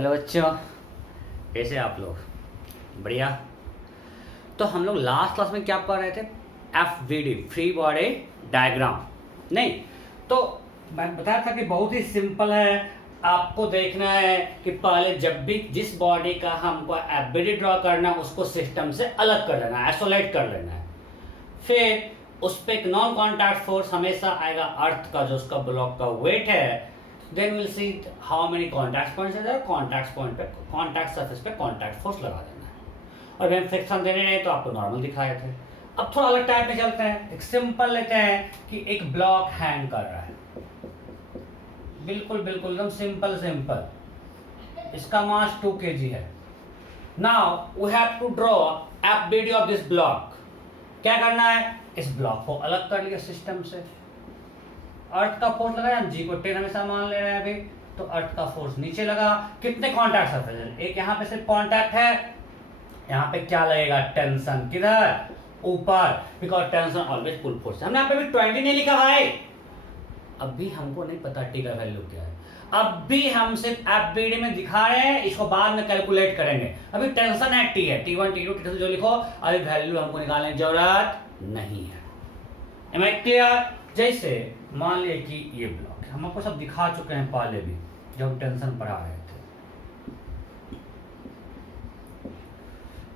Hello बच्चों, कैसे आप लोग? बढ़िया। तो हम लोग लास्ट क्लास में क्या पढ़ रहे थे? FBD, free body diagram. नहीं तो मैं बताया था कि बहुत ही सिंपल है। आपको देखना है कि पहले जब भी जिस बॉडी का हमको FBD ड्रॉ करना है उसको सिस्टम से अलग कर लेना है, आइसोलेट कर लेना है। फिर उस पर एक नॉन कॉन्टैक्ट फोर्स हमेशा आएगा अर्थ का, जो उसका ब्लॉक का वेट है। Then we'll see how many contact points are there. Contact point पे contact surface पे contact force लगा देना है। और when फ्रिक्शन देने हैं तो आपको नॉर्मल दिखाए थे। अब थोड़ा अलग टाइप में चलते हैं। एक सिंपल लेते हैं कि एक ब्लॉक हैंग कर रहा है, बिल्कुल बिल्कुल एकदम सिंपल। इसका मास 2 kg है। Now we have to draw FBD of this block. क्या करना है? इस ब्लॉक को अलग कर लिया सिस्टम से। अर्थ का फोर्स लगाया, हम जी को 10 हमेशा मान ले रहे हैं अभी, तो अर्थ का फोर्स नीचे लगा। कितने कॉन्टैक्ट सरफेस है? एक यहाँ पे सिर्फ कॉन्टैक्ट है, यहाँ पे क्या लगेगा? टेंशन। किधर? ऊपर, because tension always pull force. हमने यहाँ पे भी 20 नहीं लिखा भाई। अब भी हमको नहीं पता टी का वैल्यू क्या है। अब भी हम सिर्फ FBD में दिखा रहे हैं, इसको बाद में कैलकुलेट करेंगे। अभी टेंशन है टी है, T1 T2 T3 जो लिखो, अभी वैल्यू हमको निकालने की जरूरत नहीं है। Am I clear? जैसे मान लिया कि ये ब्लॉक है, हम आपको सब दिखा चुके हैं पहले भी जब टेंशन पढ़ा रहे थे।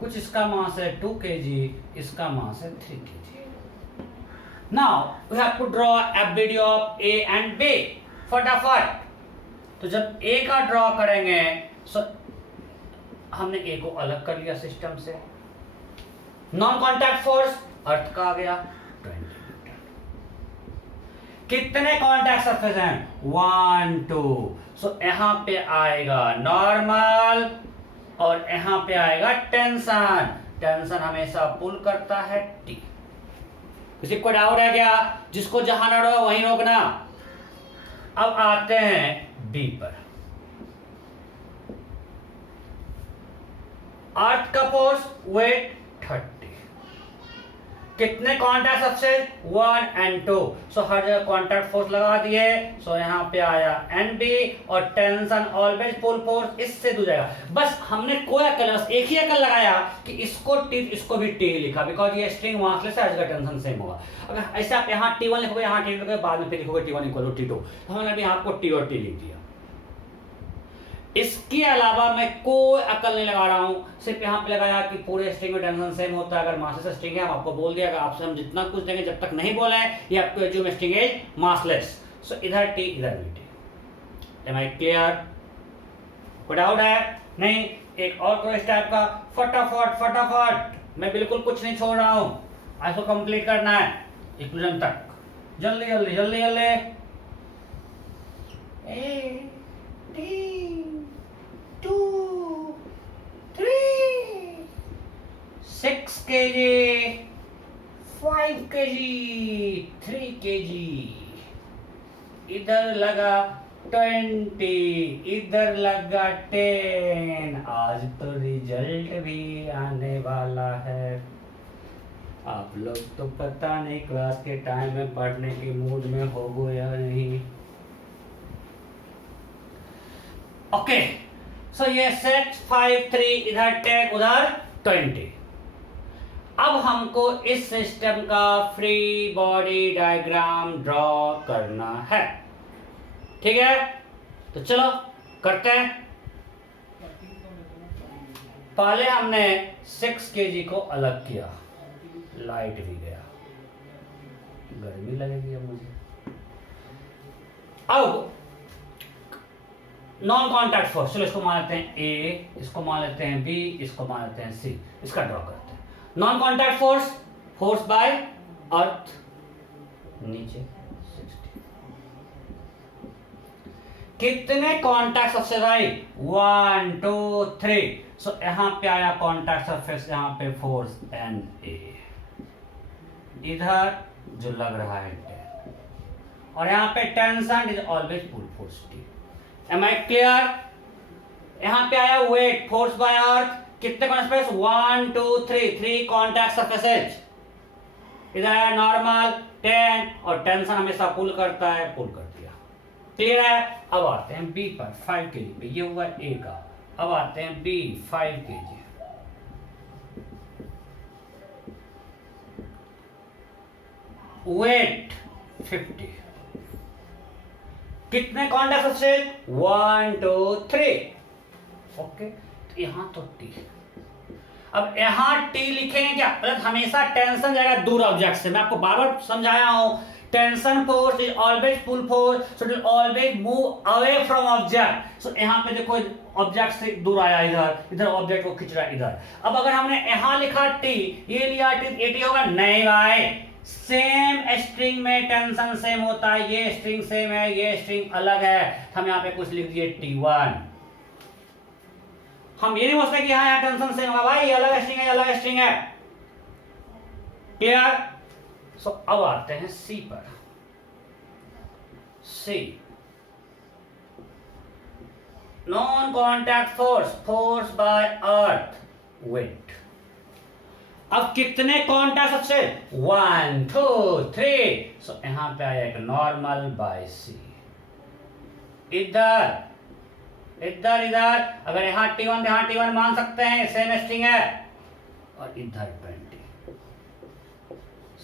कुछ इसका मास है 2 kg, इसका मास है 3 kg। Now we have to draw FBD of A and B। फटाफट। तो जब A का ड्रॉ करेंगे, हमने A को अलग कर लिया सिस्टम से। नॉन कॉन्टैक्ट फोर्स अर्थ का आ गया 20। कितने कॉन्टैक्ट सरफेस हैं? 1 2। सो यहां पे आएगा नॉर्मल और यहां पे आएगा टेंशन। टेंशन हमेशा पुल करता है टी। किसी को डाउट है क्या? जिसको जहां ना रोको वहीं रोकना। अब आते हैं बी पर। अर्थ का फोर्स वेट 30। कितने कॉन्टैक्ट सरफेस? 1 and 2। सो हर जगह कॉन्टैक्ट फोर्स लगा दिए। सो यहाँ पे आया NB और टेंशन ऑलवेज पुल फोर्स इससे दूर जाएगा। बस हमने कोई अकल, बस एक ही अकल लगाया कि इसको टी, इसको भी टी लिखा, बिकॉज ये स्ट्रिंग मासलेस है, हर जगह टेंशन सेम होगा। अगर ऐसे आप यहाँ T1 लिखोगे, यहाँ T2 लिखोगे, बाद में फिर लिखोगे T1 इक्वल टू T2, तो हमने अभी आपको टी और टी लिख दिया। इसके अलावा मैं कोई अकल नहीं लगा रहा हूं, सिर्फ यहां पे लगाया कि पूरे स्ट्रिंग में टेंशन सेम होता है। अगर मासलेस स्ट्रिंग है, हम आपको बोल दिया, अगर आपसे हम जितना कुछ देंगे, जब तक नहीं बोले ये आपको assume string is massless. So इधर टी, इधर भी टी। Am I clear? कोई डाउट है? नहीं? एक और कोई टाइप का फटाफट, मैं बिल्कुल कुछ नहीं छोड़ रहा हूं, आज को कंप्लीट करना है इक्वेशन तक। जल्दी। A T 2 3 6 kg 5 kg 3 kg। इधर लगा 20, इधर लगा 10। आज तो रिजल्ट भी आने वाला है। आप लोग तो पता नहीं क्लास के टाइम में पढ़ने के मूड में होगो या नहीं। ओके, सो ये 6 5 3, इधर 10, उधर 20। अब हमको इस सिस्टम का फ्री बॉडी डायग्राम ड्रॉ करना है। ठीक है, तो चलो करते हैं। पहले हमने 6 kg को अलग किया, लाइट भी गया, गर्मी लगेगी अब मुझे। अब नॉन कॉन्टैक्ट फोर्स, चलो इसको मान लेते हैं A, इसको मान लेते हैं B, इसको मान लेते हैं C। इसका ड्रॉ करते हैं। नॉन कॉन्टैक्ट फोर्स बाय अर्थ नीचे 60। कितने कॉन्टैक्ट सरफेस भाई? 1 2 3। सो यहां पे आया कॉन्टैक्ट सरफेस, यहां पे फोर्स NA, इधर जो लग रहा है 10, और यहां पे tension is always pull force T। Am I clear? यहां पे आया वेट फोर्स बाय अर्थ। कितने कॉन्टैक्ट? 1 2 3 contact surfaces. इधर आया नॉर्मल 10 और टेंशन हमेशा पुल करता है, पुल कर दिया। क्लियर है? अब आते हैं बी पर 5 kg पे। ये हुआ ए का अब आते हैं बी 5 kg, वेट 50। कितने कॉन्टैक्ट सब्सट्रेट? 1 2 3। ओके, तो यहां तो टी। अब यहां टी लिखेंगे क्या? मतलब हमेशा टेंशन जाएगा दूर ऑब्जेक्ट से। मैं आपको बार बार समझाया हूं, tension force is always pull force, so it will always move away from object. So यहां पे देखो ऑब्जेक्ट से दूर आया, इधर ऑब्जेक्ट को खींच रहा है इधर। अब अगर हमने यहां लिखा टी, ये लिया टी, ये टी होगा? नहीं भाई, सेम स्ट्रिंग में टेंशन सेम होता है। ये स्ट्रिंग सेम है, ये स्ट्रिंग अलग है। हम यहां पे कुछ लिख दिए T1। हम ये नहीं बोल सकते कि हाँ यहाँ टेंशन सेम होगा भाई, ये अलग स्ट्रिंग है, ये अलग स्ट्रिंग है। क्लियर? सो अब आते हैं सी पर। C, non contact force, force by earth, weight. अब कितने कॉन्टैक्ट सबसे? 1 2 3। सो यहां पे आया एक नॉर्मल बाय सी। इधर इधर इधर, अगर यहां T1 यहां T1 मान सकते हैं, सेम स्ट्रिंग है। और इधर 20।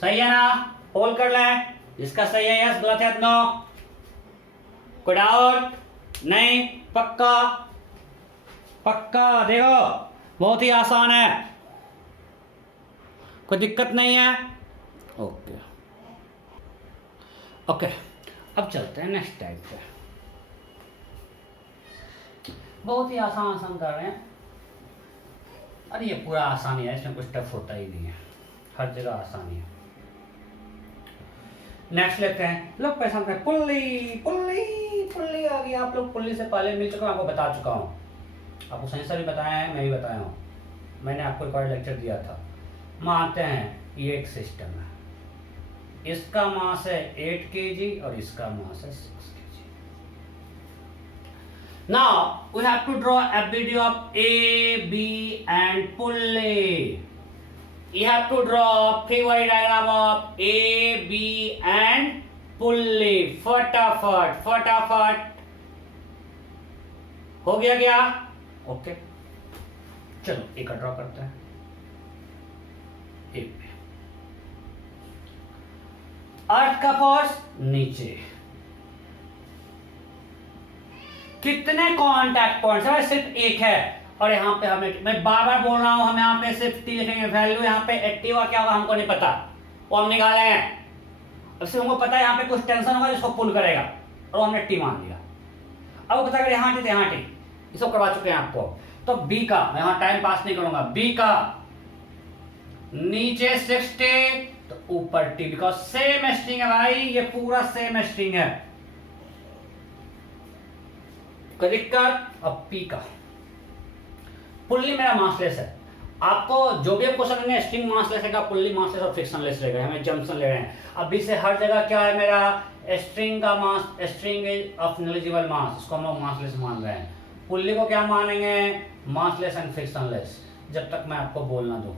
सही है ना? पोल कर ले, जिसका सही है यस, गलत है नो। कोई डाउट? नहीं? पक्का? पक्का? देखो बहुत ही आसान है, कोई दिक्कत नहीं है। ओके ओके, अब चलते हैं नेक्स्ट टाइप पे। बहुत ही आसान आसान कर रहे हैं। अरे ये पूरा आसानी है, इसमें कुछ टफ होता ही नहीं है, हर जगह आसानी है। नेक्स्ट लेते हैं। लोग पहचान करते हैं पुल्ली पुल्ली पुल्ली आ गई। आप लोग पुल्ली से पहले मिल चुके हैं, आपको बता चुका हूँ, आपको सही भी बताया है, मैं भी बताया हूँ, मैंने आपको रिकॉर्ड लेक्चर दिया था। मानते हैं ये एक सिस्टम है, इसका मास है 8 kg और इसका मास है 6 kg। Now we have to draw ability of A, B and pulley. You have to draw free body diagram of A, B and pulley. फटाफट फटाफट हो गया क्या? ओके, चलो एक ड्रॉ करते हैं। एक अर्थ का फोर्स नीचे, कितने कांटेक्ट पॉइंट्स है? सिर्फ एक है। और यहाँ पे हमें, मैं बार बार बोल रहा हूं, हम यहाँ पे सिर्फ टी लिखेंगे। वैल्यू यहाँ पे एक्टिव हुआ क्या होगा हमको नहीं पता, वो हम निकाले हैं। अब सिर्फ हमको पता है यहाँ पे कुछ टेंशन होगा जिसको पुल करेगा, और हमने टी मान लिया। अब पता करें यहाँ टी, यहाँ टी, इसको करवा चुके हैं आपको। तो बी का, मैं यहाँ टाइम पास नहीं करूंगा, बी का नीचे 60 तो ऊपर टी, बिकॉज सेम स्ट्रिंग है भाई, ये पूरा सेम स्ट्रिंग है। कोई दिक्कत? अब पी का पुल्ली मेरा मासलेस है। आपको जो भी क्वेश्चन है, स्ट्रिंग मासलेस रहेगा, पुल्ली मासलेस और फ्रिक्शनलेस रहेगा। हमें जंक्शन ले रहे हैं। अभी से हर जगह क्या है मेरा? स्ट्रिंग का mass, string is of negligible mass, इसको हम लोग मासलेस मान रहे हैं। पुल्ली को क्या मानेंगे? मासलेस एंड फ्रिक्शनलेस, जब तक मैं आपको बोलना दूं।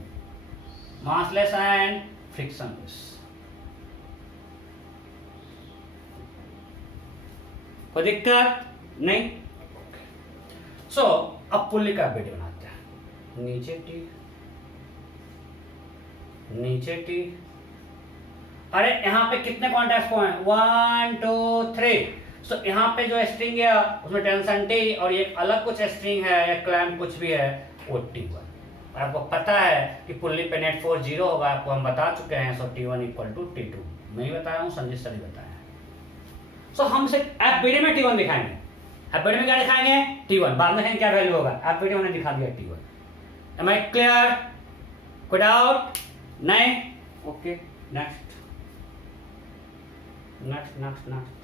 Massless and frictionless. कोई दिक्कत नहीं? सो अब पुल्ली का वीडियो बनाते हैं। नीचे टी, नीचे टी। अरे यहाँ पे कितने कॉन्टैक्ट पॉइंट? 1 2 3। सो यहाँ पे जो स्ट्रिंग है उसमें टेंशन टी, और ये अलग कुछ स्ट्रिंग है या क्लैम्प कुछ भी है, वो T1। आपको पता है कि पुल्ली पे नेट फोर्स 0 होगा, आपको हम बता चुके हैं। सो T1 = T2। मैं ही बताया हूँ, संजय सर ही बताया है। सो हम सिर्फ एफबीडी में T1 दिखाएंगे। एफबीडी में क्या दिखाएंगे? T1। बाद में क्या वैल्यू होगा? एफबीडी में दिखा दिया T1। Am I clear? कोई डाउट? नहीं? Okay, next next next next.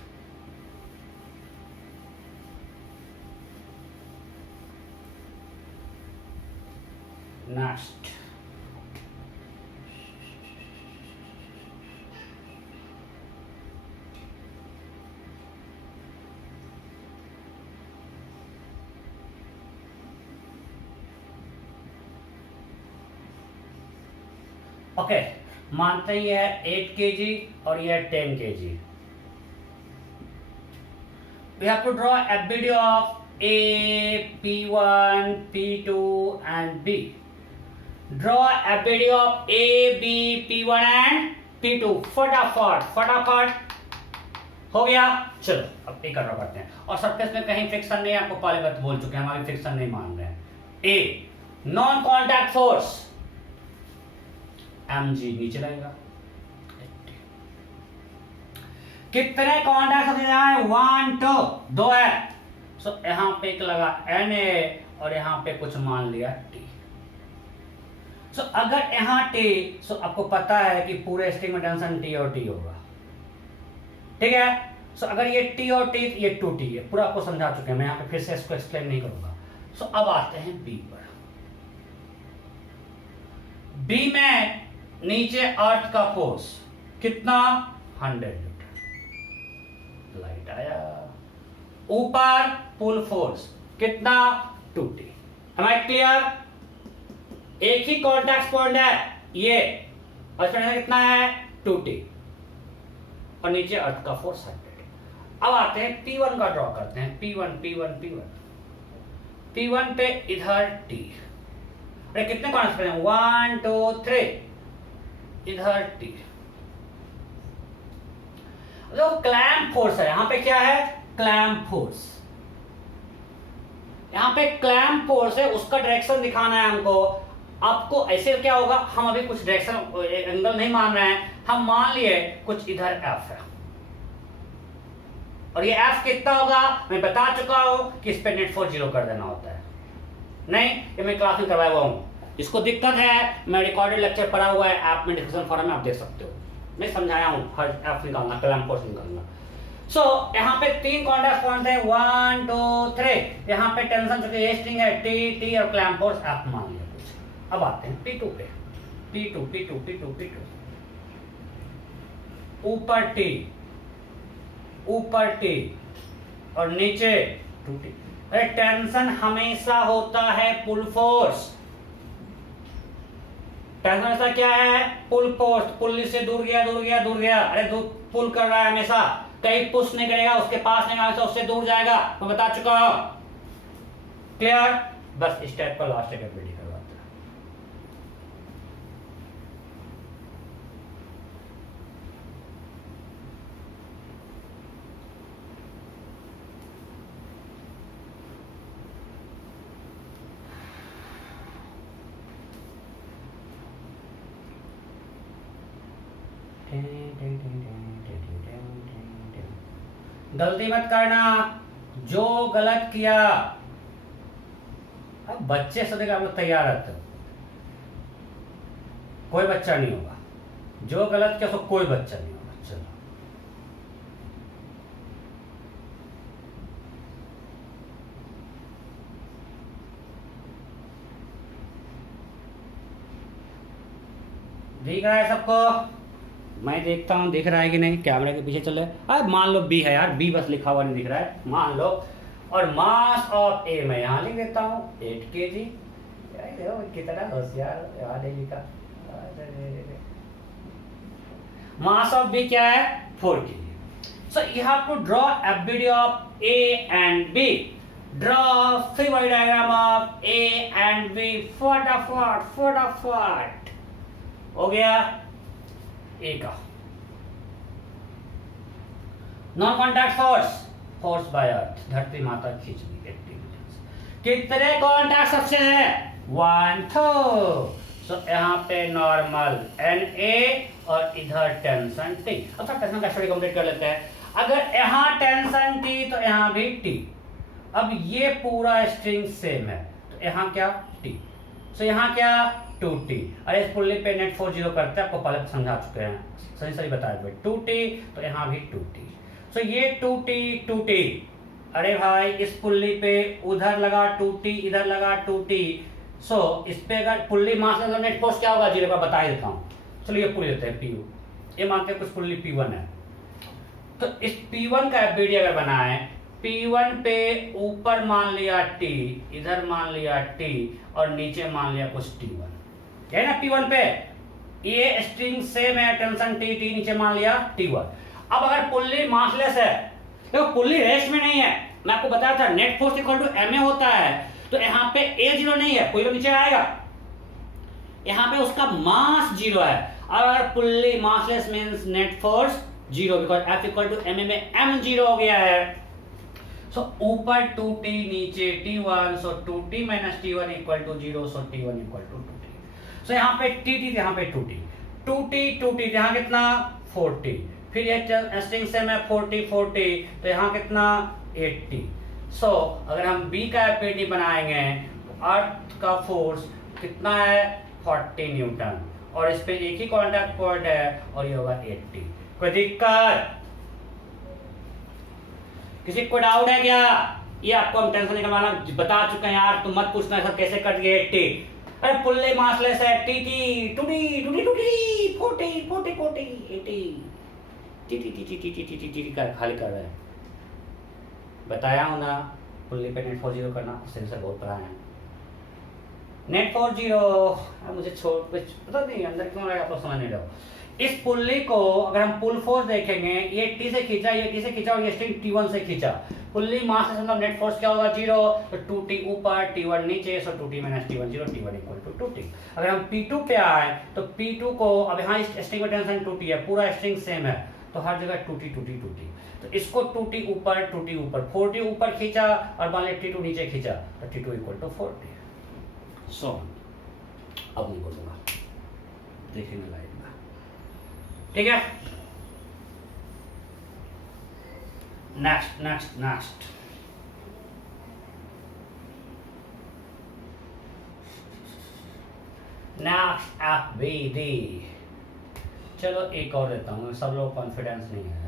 Next okay, मानते ही है 8 kg और ये 10 kg। We have to draw FBD of A, P1, P2 and B. Draw FBD of A, B, P1 and P2. फटाफट हो गया। चलो अब ए करना पड़ते हैं। और सरफेस में कहीं फ्रिक्शन नहीं है, आपको पहले बात बोल चुके हैं, हम अभी फ्रिक्शन नहीं मान रहे हैं। A non contact force mg नीचे रहेगा। कितने कॉन्टैक्ट होते हैं? 1 2 2 है। सो यहां पे एक लगा Na और यहां पे कुछ मान लिया T। सो अगर यहां T, सो आपको पता है कि पूरे स्ट्रिंग में टेंशन T और T होगा, ठीक है। सो अगर ये T और T, ये 2T है, पूरा आपको समझा चुके हैं, मैं यहां पे फिर से इसको एक्सप्लेन नहीं करूंगा। सो अब आते हैं B पर। B में नीचे अर्थ का फोर्स कितना? 100 न्यूटन। लाइट आया। ऊपर पुल फोर्स कितना? 2T। हमारे क्लियर? एक ही कॉन्टैक्ट पॉइंट है ये, और इसमें कितना है? 2T और नीचे अर्थ का फोर्स 100। अब आते हैं P1 का ड्रॉ करते हैं। P1 पे इधर T। अरे कितने कॉन्टैक्ट हैं? 1 2 3। इधर T। जो क्लैंप फोर्स है, यहां पे क्या है? Clamp force. यहां पे क्लैंप फोर्स है, उसका डायरेक्शन दिखाना है हमको। आपको ऐसे क्या होगा, हम अभी कुछ डायरेक्शन एंगल नहीं मान रहे हैं, हम मान लिए कुछ इधर F है, और ये F कितना होगा मैं बता चुका हूं कि इस पे नेट फोर्स 0 कर देना होता है। नहीं, ये मैं क्लास में करवाया हुआ हूं। इसको दिक्कत है, मैं रिकॉर्डेड लेक्चर पढ़ा हुआ है, ऐप में डिस्कशन फोरम में आप देख सकते हो, मैं समझाया हूं हर F निकालना, क्लैंप फोर्स निकालना। सो यहाँ पे 3 कॉन्टैक्ट पॉइंट है, 1 2 3। यहाँ पे टेंशन चूंकि ये स्ट्रिंग है T और क्लैंप फोर्स F मान लिया कुछ। अब आते हैं P2 पे। P2 ऊपर T और नीचे 2T। अरे टेंशन हमेशा होता है पुल फोर्स। टेंशन हमेशा क्या है? पुल फोर्स। पुल से दूर गया। अरे पुल कर रहा है हमेशा, कहीं पुश नहीं करेगा, उसके पास नहीं आएगा, उससे दूर जाएगा, मैं बता चुका हूं। क्लियर? बस इस टाइप का लास्ट एक वीडियो करवाता है। गलती मत करना, जो गलत किया। अब बच्चे से देखा, आप लोग तैयार रहते हो, कोई बच्चा नहीं होगा। जो गलत किया, सो कोई बच्चा नहीं होगा। चलो दिख रहा है सबको? मैं देखता हूँ दिख रहा है कि नहीं, कैमरे के पीछे चले। अब मान लो B है यार, B बस लिखा हुआ नहीं दिख रहा है, मान लो। और मास ऑफ A मैं यहाँ लिख देता हूँ 8 kg। कितना होशियार, यहाँ नहीं लिखा। मास ऑफ B क्या है? 4 kg। So you have to draw FBD of A and B। Draw free body diagram of A and B। फटाफट हो गया। ए का non contact force by earth, धरती माता खींच दी 80 मीटर। कितने कॉन्टैक्ट सबसे है? 1 2। सो यहाँ पे नॉर्मल Na और इधर टेंशन T। अब सब टेंशन का स्टडी कंप्लीट कर लेते हैं। अगर यहाँ टेंशन T तो यहाँ भी T। अब ये पूरा स्ट्रिंग सेम है, तो यहाँ क्या? T। सो यहाँ क्या? 2T। अरे इस पुल्ली पे नेट फोर्स 0 करते हैं, आपको पहले समझा चुके हैं, सही बताया हुए। 2T तो यहाँ भी 2T। सो ये 2T। अरे भाई इस पुल्ली पे उधर लगा 2T, इधर लगा 2T। सो इस पे अगर पुल्ली मास में नेट फोर्स क्या होगा 0 का बता ही देता हूँ। चलिए ये पुल्ली लेते हैं PU, ये मानते हैं कुछ पुल्ली P1 है। तो इस P1 का FBD अगर बना है, P1 पे ऊपर मान लिया T, इधर मान लिया T और नीचे मान लिया कुछ T1 है ना। P1 पे ये स्ट्रिंग सेम है, टेंशन T नीचे मान लिया T1। अब अगर पुल्ली मासलेस है, देखो पुल्ली रेस्ट में नहीं है, मैं आपको बताया था net force equal to ma होता है, तो यहाँ पे a जीरो नहीं है, कोई तो नीचे आएगा, यहाँ पे उसका मास जीरो है, और pulley massless means net force zero, because F equal to ma में m जीरो हो गया है। सो ऊपर 2t नीचे t1, so 2t minus t1 equal to zero, so t1 equal to 2t। So यहाँ पे tt, यहाँ पे 2t, यहाँ कितना 40, फिर ये स्ट्रिंग से मैं 40, तो यहाँ कितना 80। सो अगर हम B का FAD बनाएंगे तो अर्थ का फोर्स कितना है 40 न्यूटन, और इस पे एक ही कांटेक्ट पॉइंट है और ये होगा 80। कोई दिक्कत? किसी को डाउट है क्या? ये आपको हम टेंशन निकलवाना बता चुके हैं यार, तुम मत पूछना सब कैसे कट गए 80। अरे पुल्ले मासलेस है, टी टूटी 40 80 कर खाली कर रहे हैं। बताया हूं ना, पुल्ले पे नेट 40 करना सेंसर बहुत बड़ा है। नेट 40 मुझे छोड़ कुछ पता नहीं अंदर क्यों आप लोग समझ नहीं रहे। इस पुल्ली को अगर हम पुल फोर्स देखेंगे, ये टी से खींचा, ये टी से खींचा और ये स्ट्रिंग टी1 से खींचा, पुल्ली मास से मतलब नेट फोर्स क्या होगा 0, तो 2t ऊपर t1 नीचे, सो 2t minus t1 0, t1 equal to 2t। अगर हम p2 पे आए तो p2 को, अब यहाँ इस स्ट्रिंग में टेंशन 2t है, पूरा स्ट्रिंग सेम है, तो हर जगह 2t, तो इसको 2t ऊपर 4t ऊपर खींचा और मान लिया t2 नीचे खींचा, तो t2 इक्वल टू 4t। सो अब नहीं बोलूंगा, देखेंगे लाइव में, ठीक है। Next FVD। चलो एक और देता हूँ, सब लोग कॉन्फिडेंस नहीं है।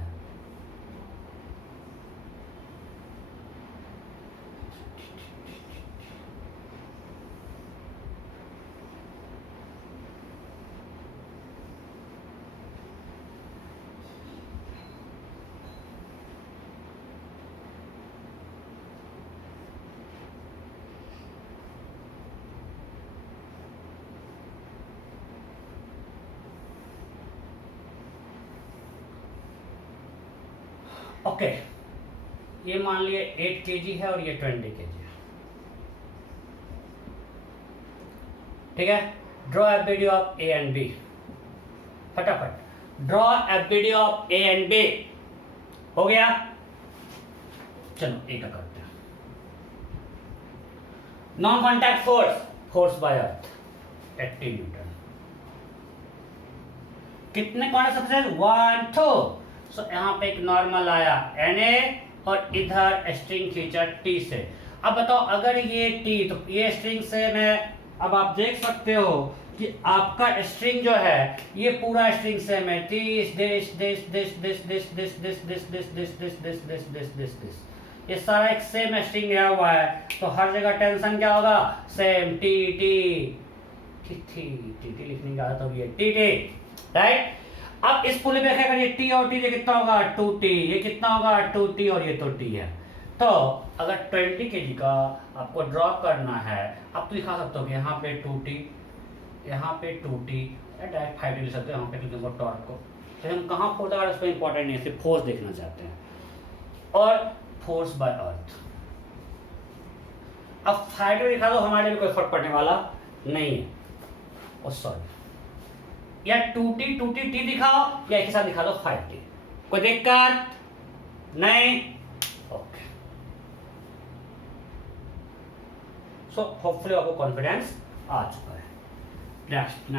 ओके, ये मान लिए 8 kg है और ये 20 kg है, ठीक है। Draw FVD of A and B, फटाफट draw FVD of A and B। हो गया, चलो एक करते हैं। Non contact force by earth 80 Newton. कितने कॉन्टैक्ट सबसे 1 2। सो यहाँ पे एक नॉर्मल आया Na और इधर स्ट्रिंग खींचा T से। अब बताओ अगर ये T, तो ये स्ट्रिंग से मैं, अब आप देख सकते हो कि आपका स्ट्रिंग जो है ये पूरा स्ट्रिंग सेम है, दिस, ये सारा एक सेम स्ट्रिंग गया हुआ है, तो हर जगह टेंशन क्या होगा सेम, टी लिखने का तो ये टी, राइट। अब इस पुल पे क्या टी और टी, ये कितना होगा 2t, ये कितना होगा 2t और ये तो t है। तो अगर 20 kg का आपको ड्रॉ करना है, आप तो दिखा सकते हो कि यहाँ पे 2t, यहाँ पे 2t, डायरेक्ट 5t लिख सकते हो यहाँ पे, क्योंकि टॉर्क को तो हम कहाँ फोर्स लगा, उसको इंपॉर्टेंट नहीं है, सिर्फ फोर्स देखना चाहते हैं। और फोर्स बाय अर्थ, अब फाइटर दिखा दो, हमारे लिए कोई फर्क पड़ने वाला नहीं है। और सॉरी, या 2t दिखाओ या एक साथ दिखा दो 5t, कोई दिक्कत नहीं। ओके, सो होपफुली आपको कॉन्फिडेंस आ चुका है। नेक्स्ट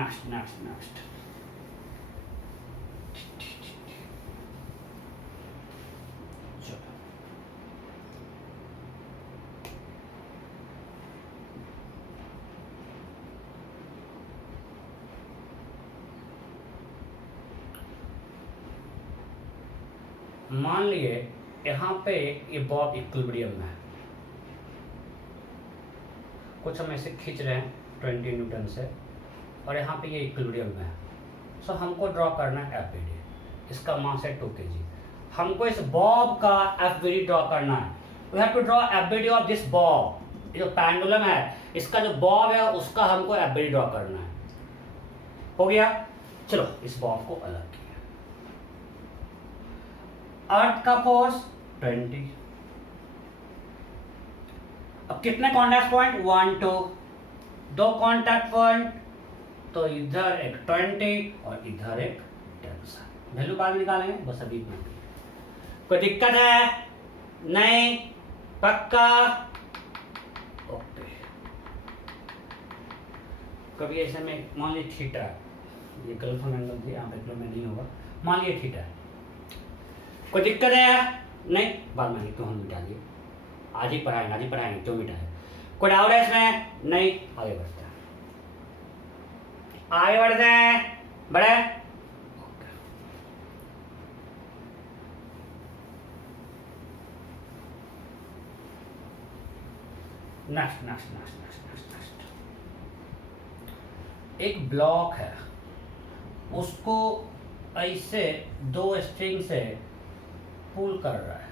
मान लिए यहाँ पे ये बॉब इक्विलिब्रियम में है, कुछ हम ऐसे खींच रहे हैं 20 न्यूटन से, और यहाँ पे ये इक्विलिब्रियम में है। सो हमको ड्रॉ करना है FVD, इसका मास है 2 kg। हमको इस बॉब का FVD ड्रॉ करना है। We have to draw FVD of this bob, जो पेंडुलम है इसका जो बॉब है उसका हमको FVD ड्रॉ करना है। हो गया, चलो इस बॉब को अलग किया। अर्थ का फोर्स 20, अब कितने कॉन्टैक्ट पॉइंट, 1 2, 2 कॉन्टैक्ट पॉइंट, तो इधर एक 20 और इधर एक 10। वैल्यू बाद में निकालेंगे, बस अभी कोई दिक्कत है नहीं, पक्का ओके। कभी ऐसे में मान लीजिए थीटा, ये गलत एंगल दिया यहाँ पे में नहीं होगा, मान लीजिए थीटा, कोई दिक्कत है नहीं, बाद में क्यों हम मिटा दिए, आज ही पढ़ाएंगे क्यों मिटाए, कोई डाउट है इसमें नहीं, आगे बढ़ते हैं बढ़े। नेक्स्ट एक ब्लॉक है, उसको ऐसे 2 स्ट्रिंग से पुल कर रहा है,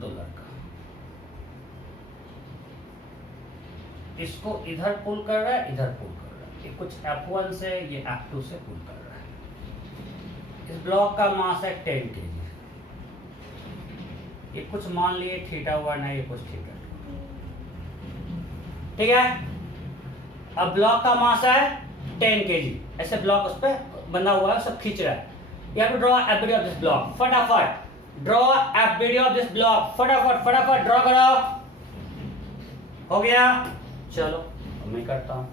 2 लड़का इसको इधर पुल कर रहा है, इधर पुल कर रहा है, ये कुछ F1 से ये F2 से पुल कर रहा है। इस ब्लॉक का मास है 10 kg, ये कुछ मान लिए θ1 है, ये कुछ θ2, ठीक है। अब ब्लॉक का मास है 10 kg, ऐसे ब्लॉक उस पर बंधा हुआ है, सब खींच रहा है। You have to draw a video of this block, फटाफट draw a video of this block, फटाफट ड्रॉ करो, हो गया। चलो अब मैं करता हूं।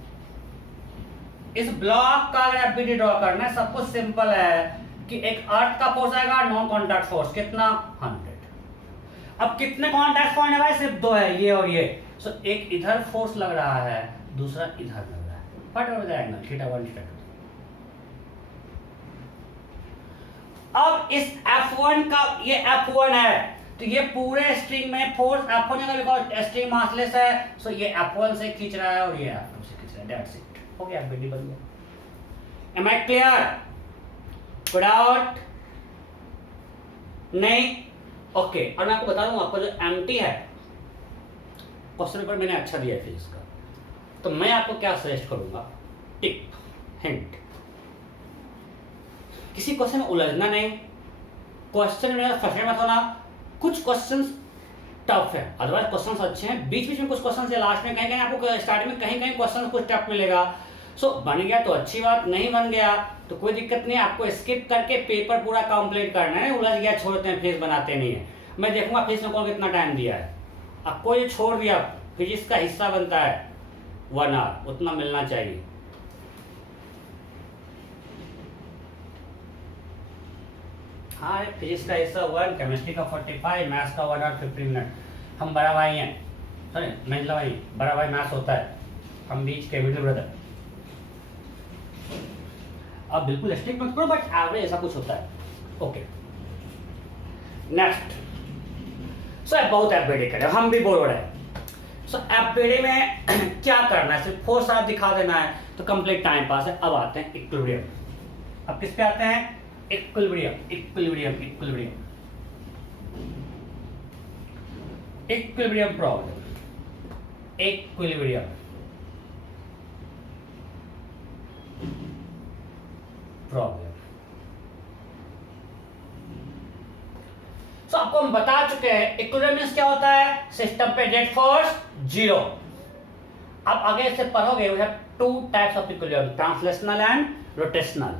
इस ब्लॉक का अगर वीडियो ड्रॉ करना है, सब कुछ सिंपल है कि एक अर्थ का फोर्स आएगा, नॉन कॉन्टैक्ट फोर्स कितना 100। अब कितने कॉन्टैक्ट पॉइंट है भाई, सिर्फ 2 है, ये और ये। सो एक इधर फोर्स लग रहा है, दूसरा इधर लग रहा है, व्हाट एवर द एंगल, θ1 θ2। अब इस F1 का, ये F1 है, तो ये पूरे स्ट्रिंग में फोर्स F1 का, बिकॉज़ स्ट्रिंग मासलेस है, सो ये F1 से खींच रहा है और ये F2 से खींच रहा है, दैट्स इट, हो गया, वीडियो बन गया। Am I clear? गुड आउट नहीं, ओके। और मैं आपको बता दूं, आपका जो एमटी है क्वेश्चन पेपर मैंने अच्छा दिया है फिजिक्स का, तो मैं आपको क्या सजेस्ट करूंगा, टिप हिंट, किसी क्वेश्चन में उलझना नहीं, क्वेश्चन में फंसने मत होना। कुछ क्वेश्चन टफ है, अदरवाइज क्वेश्चन अच्छे हैं, बीच में कुछ क्वेश्चन से लास्ट में कहीं आपको स्टार्टिंग में कहीं क्वेश्चन कुछ टफ मिलेगा। सो बन गया तो अच्छी बात, नहीं बन गया तो कोई दिक्कत नहीं, आपको स्किप करके पेपर पूरा कंप्लीट करना है। उलझ गया छोड़ते हैं, फिजिक्स बनाते नहीं है, मैं देखूंगा फिजिक्स में कौन कितना टाइम दिया है। आपको ये छोड़ दिया, फिजिक्स का हिस्सा बनता है 1 आवर, उतना मिलना चाहिए। हाँ, फिजिक्स का हिस्सा 1, केमिस्ट्री का 45, मैथ्स का 1 आवर 15 मिनट। हम बड़ा भाई हैं, सॉरी मंझला भाई, बड़ा भाई मैथ्स होता है, हम बीच के मिडिल ब्रदर। अब बिल्कुल स्ट्रिक्ट मत करो, बट एवरेज ऐसा कुछ होता है, ओके। नेक्स्ट, सो बहुत एफबीडी करें, हम भी बोर हो रहे हैं। सो एफबीडी में क्या करना है, सिर्फ फोर्स आप दिखा देना है, तो कंप्लीट टाइम पास है। अब आते हैं इक्विलिब्रियम। अब किस पे आते हैं, इक्विलिब्रियम प्रॉब्लम, इक्विलिब्रियम प्रॉब्लम। सो आपको हम बता चुके हैं इक्विलिब्रियम मींस क्या होता है, सिस्टम पे नेट फोर्स 0। अब आगे से पढ़ोगे, we have 2 types of equilibrium, translational and rotational.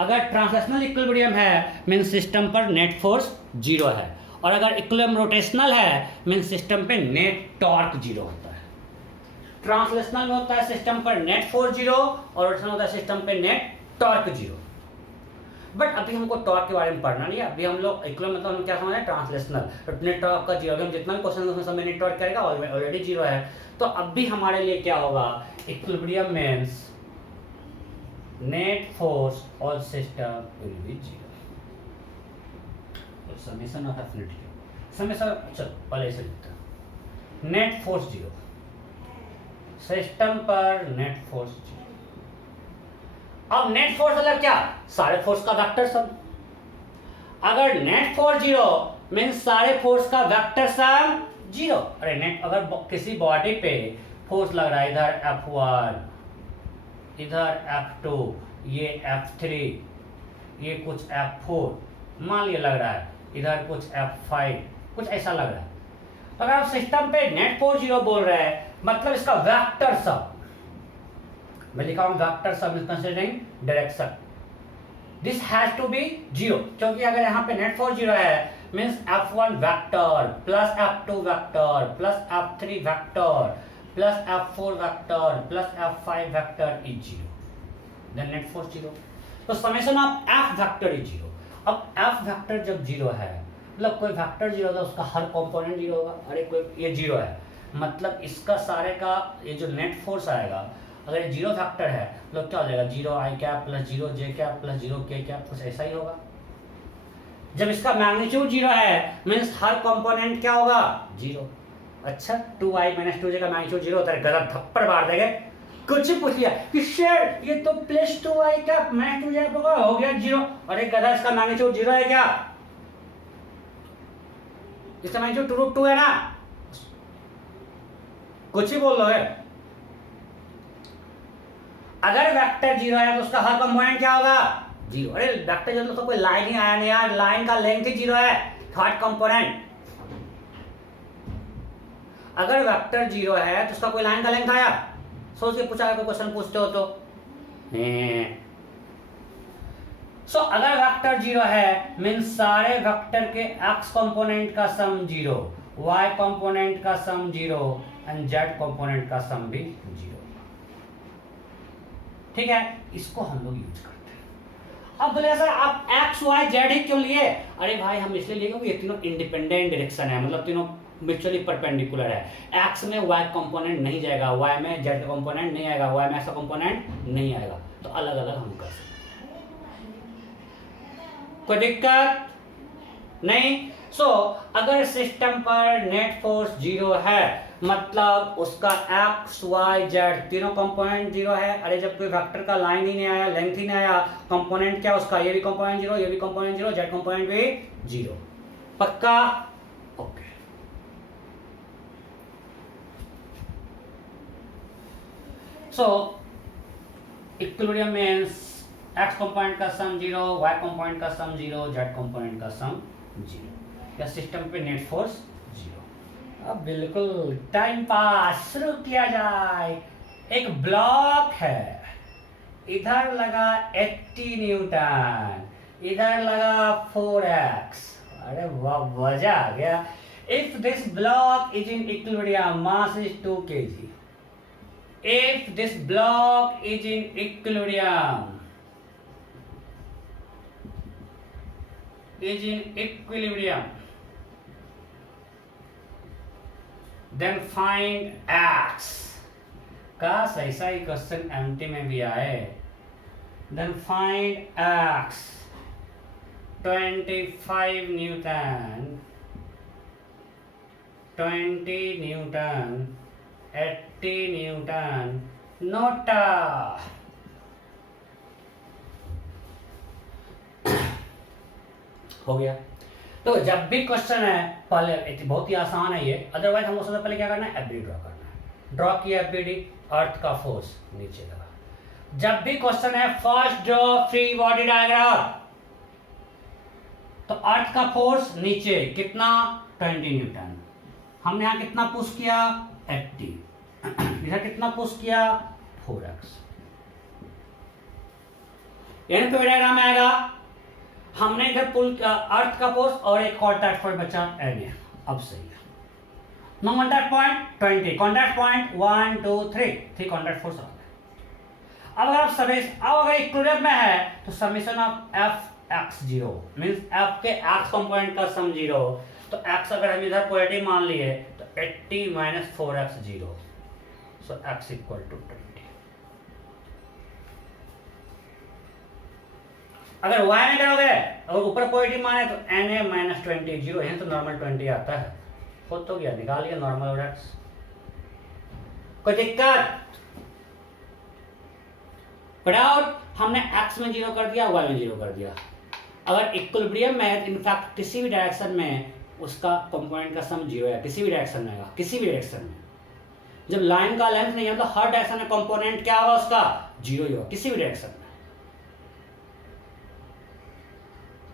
अगर ट्रांसलेशनल इक्विलिब्रियम है मींस सिस्टम पर नेट फोर्स 0 है, और अगर इक्विलिब्रियम रोटेशनल है मींस सिस्टम पे नेट टॉर्क 0 होता है। ट्रांसलेशनल में होता है सिस्टम पर नेट फोर्स 0, और रोटेशनल होता है सिस्टम पे नेट टॉर्क 0। बट अभी हमको टॉर्क के बारे में पढ़ना नहीं है, अभी हम लोग इक्विलिब्रियम मतलब हम क्या समझ रहे हैं, ट्रांसलेशनल, नेट टॉर्क का 0। अभी हम जितना भी क्वेश्चन उसमें सब नेट टॉर्क करेगा, ऑलरेडी 0 है। तो अब भी हमारे लिए क्या होगा, equilibrium means net force on system will be 0. तो summation of affinity, summation, चलो पहले इसे लिखते हैं, net force 0, सिस्टम पर नेट फोर्स 0। अब नेट फोर्स मतलब क्या, सारे फोर्स का वेक्टर सम। अगर नेट फोर्स 0 मींस सारे फोर्स का वेक्टर सम 0। अरे नेट, अगर किसी बॉडी पे फोर्स लग रहा है, इधर F1, इधर F2, ये F3, ये कुछ F4 मान लिया लग रहा है, इधर कुछ F5, कुछ ऐसा लग रहा है। तो अगर आप सिस्टम पे नेट फोर्स 0 बोल रहे हैं, मतलब इसका वेक्टर सम, मैं लिखा हूं vector sum is considering direction, this has to be 0, क्योंकि अगर यहाँ पे नेट फोर्स 0 है means F1 vector plus F2 vector plus F3 vector plus F4 vector plus F5 vector is 0, then net force 0। तो summation of F vector is 0। अब F vector जब 0 है, मतलब कोई वेक्टर 0 होगा उसका हर कंपोनेंट 0 होगा। अरे कोई ये 0 है, मतलब इसका सारे का ये जो नेट फोर्स आएगा, अगर ये 0 फैक्टर है तो क्या हो जाएगा, 0 i cap plus 0 j cap plus 0 k cap, कुछ ऐसा ही होगा। जब इसका मैग्नीट्यूड 0 है मींस हर कंपोनेंट क्या होगा, 0। अच्छा 2i माइनस 2j का मैग्नीट्यूड 0 होता है, गलत थप्पड़ मार देंगे। कुछ पूछ लिया कि सर ये तो plus 2i cap minus 2j हो गया 0, अरे गधा इसका मैग्नीट्यूड 0 है क्या, इसका मैग्नीट्यूड 2√2 है ना, कुछ ही बोल लो है। अगर वेक्टर 0 है तो उसका हर कंपोनेंट क्या होगा, 0। अरे वेक्टर 0 तो कोई लाइन ही आया नहीं यार, लाइन का लेंथ ही 0 है, थर्ड कंपोनेंट। अगर वेक्टर 0 है तो उसका कोई लाइन का लेंथ आया, सोच के पूछा, कोई क्वेश्चन पूछते हो तो सो अगर वेक्टर 0 है मींस सारे वेक्टर के x कंपोनेंट का सम 0, y कंपोनेंट का सम 0 एंड z कंपोनेंट का सम भी 0। ठीक है, इसको हम लोग यूज करते हैं। अब बोले सर आप x y z ही क्यों लिए, अरे भाई हम इसलिए लिए क्योंकि ये तीनों इंडिपेंडेंट डायरेक्शन है, मतलब तीनों म्यूचुअली परपेंडिकुलर है। x में y कंपोनेंट नहीं जाएगा, y में z का कंपोनेंट नहीं आएगा, y में ऐसा कंपोनेंट नहीं आएगा, तो अलग अलग हम कर सकते हैं। कोई दिक्कत नहीं। सो अगर सिस्टम पर नेट फोर्स 0 है मतलब उसका x y z तीनों कंपोनेंट 0 है। अरे जब कोई वेक्टर का लाइन ही नहीं आया, लेंथ ही नहीं आया, कंपोनेंट क्या उसका, ये भी कंपोनेंट 0, ये भी कंपोनेंट 0, z कंपोनेंट भी 0, पक्का, ओके। सो इक्विलिब्रियम मींस x कंपोनेंट का सम 0, y कंपोनेंट का सम 0, z कंपोनेंट का सम 0, या सिस्टम पे नेट फोर्स 0। अब बिल्कुल टाइम पास शुरू किया जाए। एक ब्लॉक है, इधर लगा 80 न्यूटन, इधर लगा 4x, अरे वाह मजा आ गया। If this block is in equilibrium, mass is 2 kg, if this block is in equilibrium, then find x। काश ऐसा ही क्वेश्चन एमटी में भी आए। then find x 25 Newton, 20 Newton, 80 Newton, NOTA. हो गया। तो जब भी क्वेश्चन है पहले बहुत ही आसान है ये, अदरवाइज हमको सबसे पहले क्या करना है, एफबीडी ड्रॉ करना है। ड्रॉ किया एफबीडी, अर्थ का फोर्स नीचे लगा। जब भी क्वेश्चन है first draw free body diagram, तो अर्थ का फोर्स नीचे कितना, 20 न्यूटन। हमने यहां कितना पुश किया, 80, इधर कितना पुश किया, 4x। यानी पे डायग्राम में आएगा, हमने इधर पुल अर्थ का फोर्स और एक कॉन्टैक्ट पॉइंट बचा एन। अब सही है। No contact point 20, contact point 1 2 3 contact force आ गए। अब अगर इक्विलिब्रियम में है तो summation of F X 0 means F के एक्स कंपोनेंट का सम 0, तो x अगर हम इधर पॉजिटिव मान लिए तो 80 minus 4x 0, so x equal to 20। अगर y में करोगे, अगर ऊपर पॉजिटिव माने तो na माइनस 20 0, यहाँ तो नॉर्मल 20 आता है, खुद तो गया, निकालिए नॉर्मल x। कोई दिक्कत, डाउट? हमने x में 0 कर दिया, y में 0 कर दिया। अगर इक्विलिब्रियम में है, इनफैक्ट किसी भी डायरेक्शन में उसका कंपोनेंट का सम 0 है, किसी भी डायरेक्शन में आएगा, किसी भी डायरेक्शन में। जब लाइन का लेंथ नहीं है तो हर डायरेक्शन में कंपोनेंट क्या होगा, उसका 0 ही होगा, किसी भी डायरेक्शन में।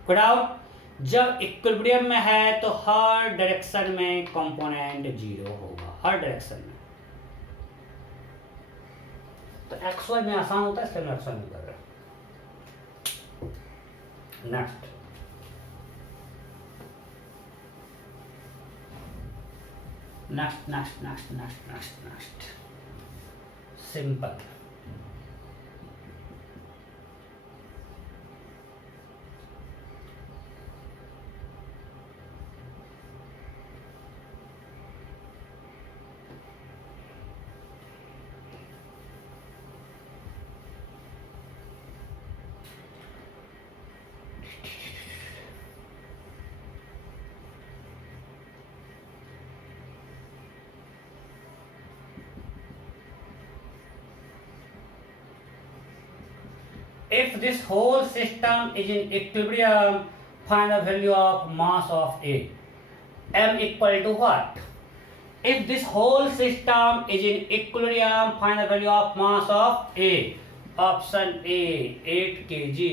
कोई डाउट? जब इक्विलिब्रियम में है तो हर डायरेक्शन में कंपोनेंट 0 होगा, हर डायरेक्शन में। तो एक्सवाई में आसान होता है, इसलिए मैं एक्सवाई में कर रहा हूं। Next, next next next next next next simple. If this whole system is in equilibrium, find the value of mass of A. M equal to what? If this whole system is in equilibrium, find the value of mass of A. Option A 8 kg,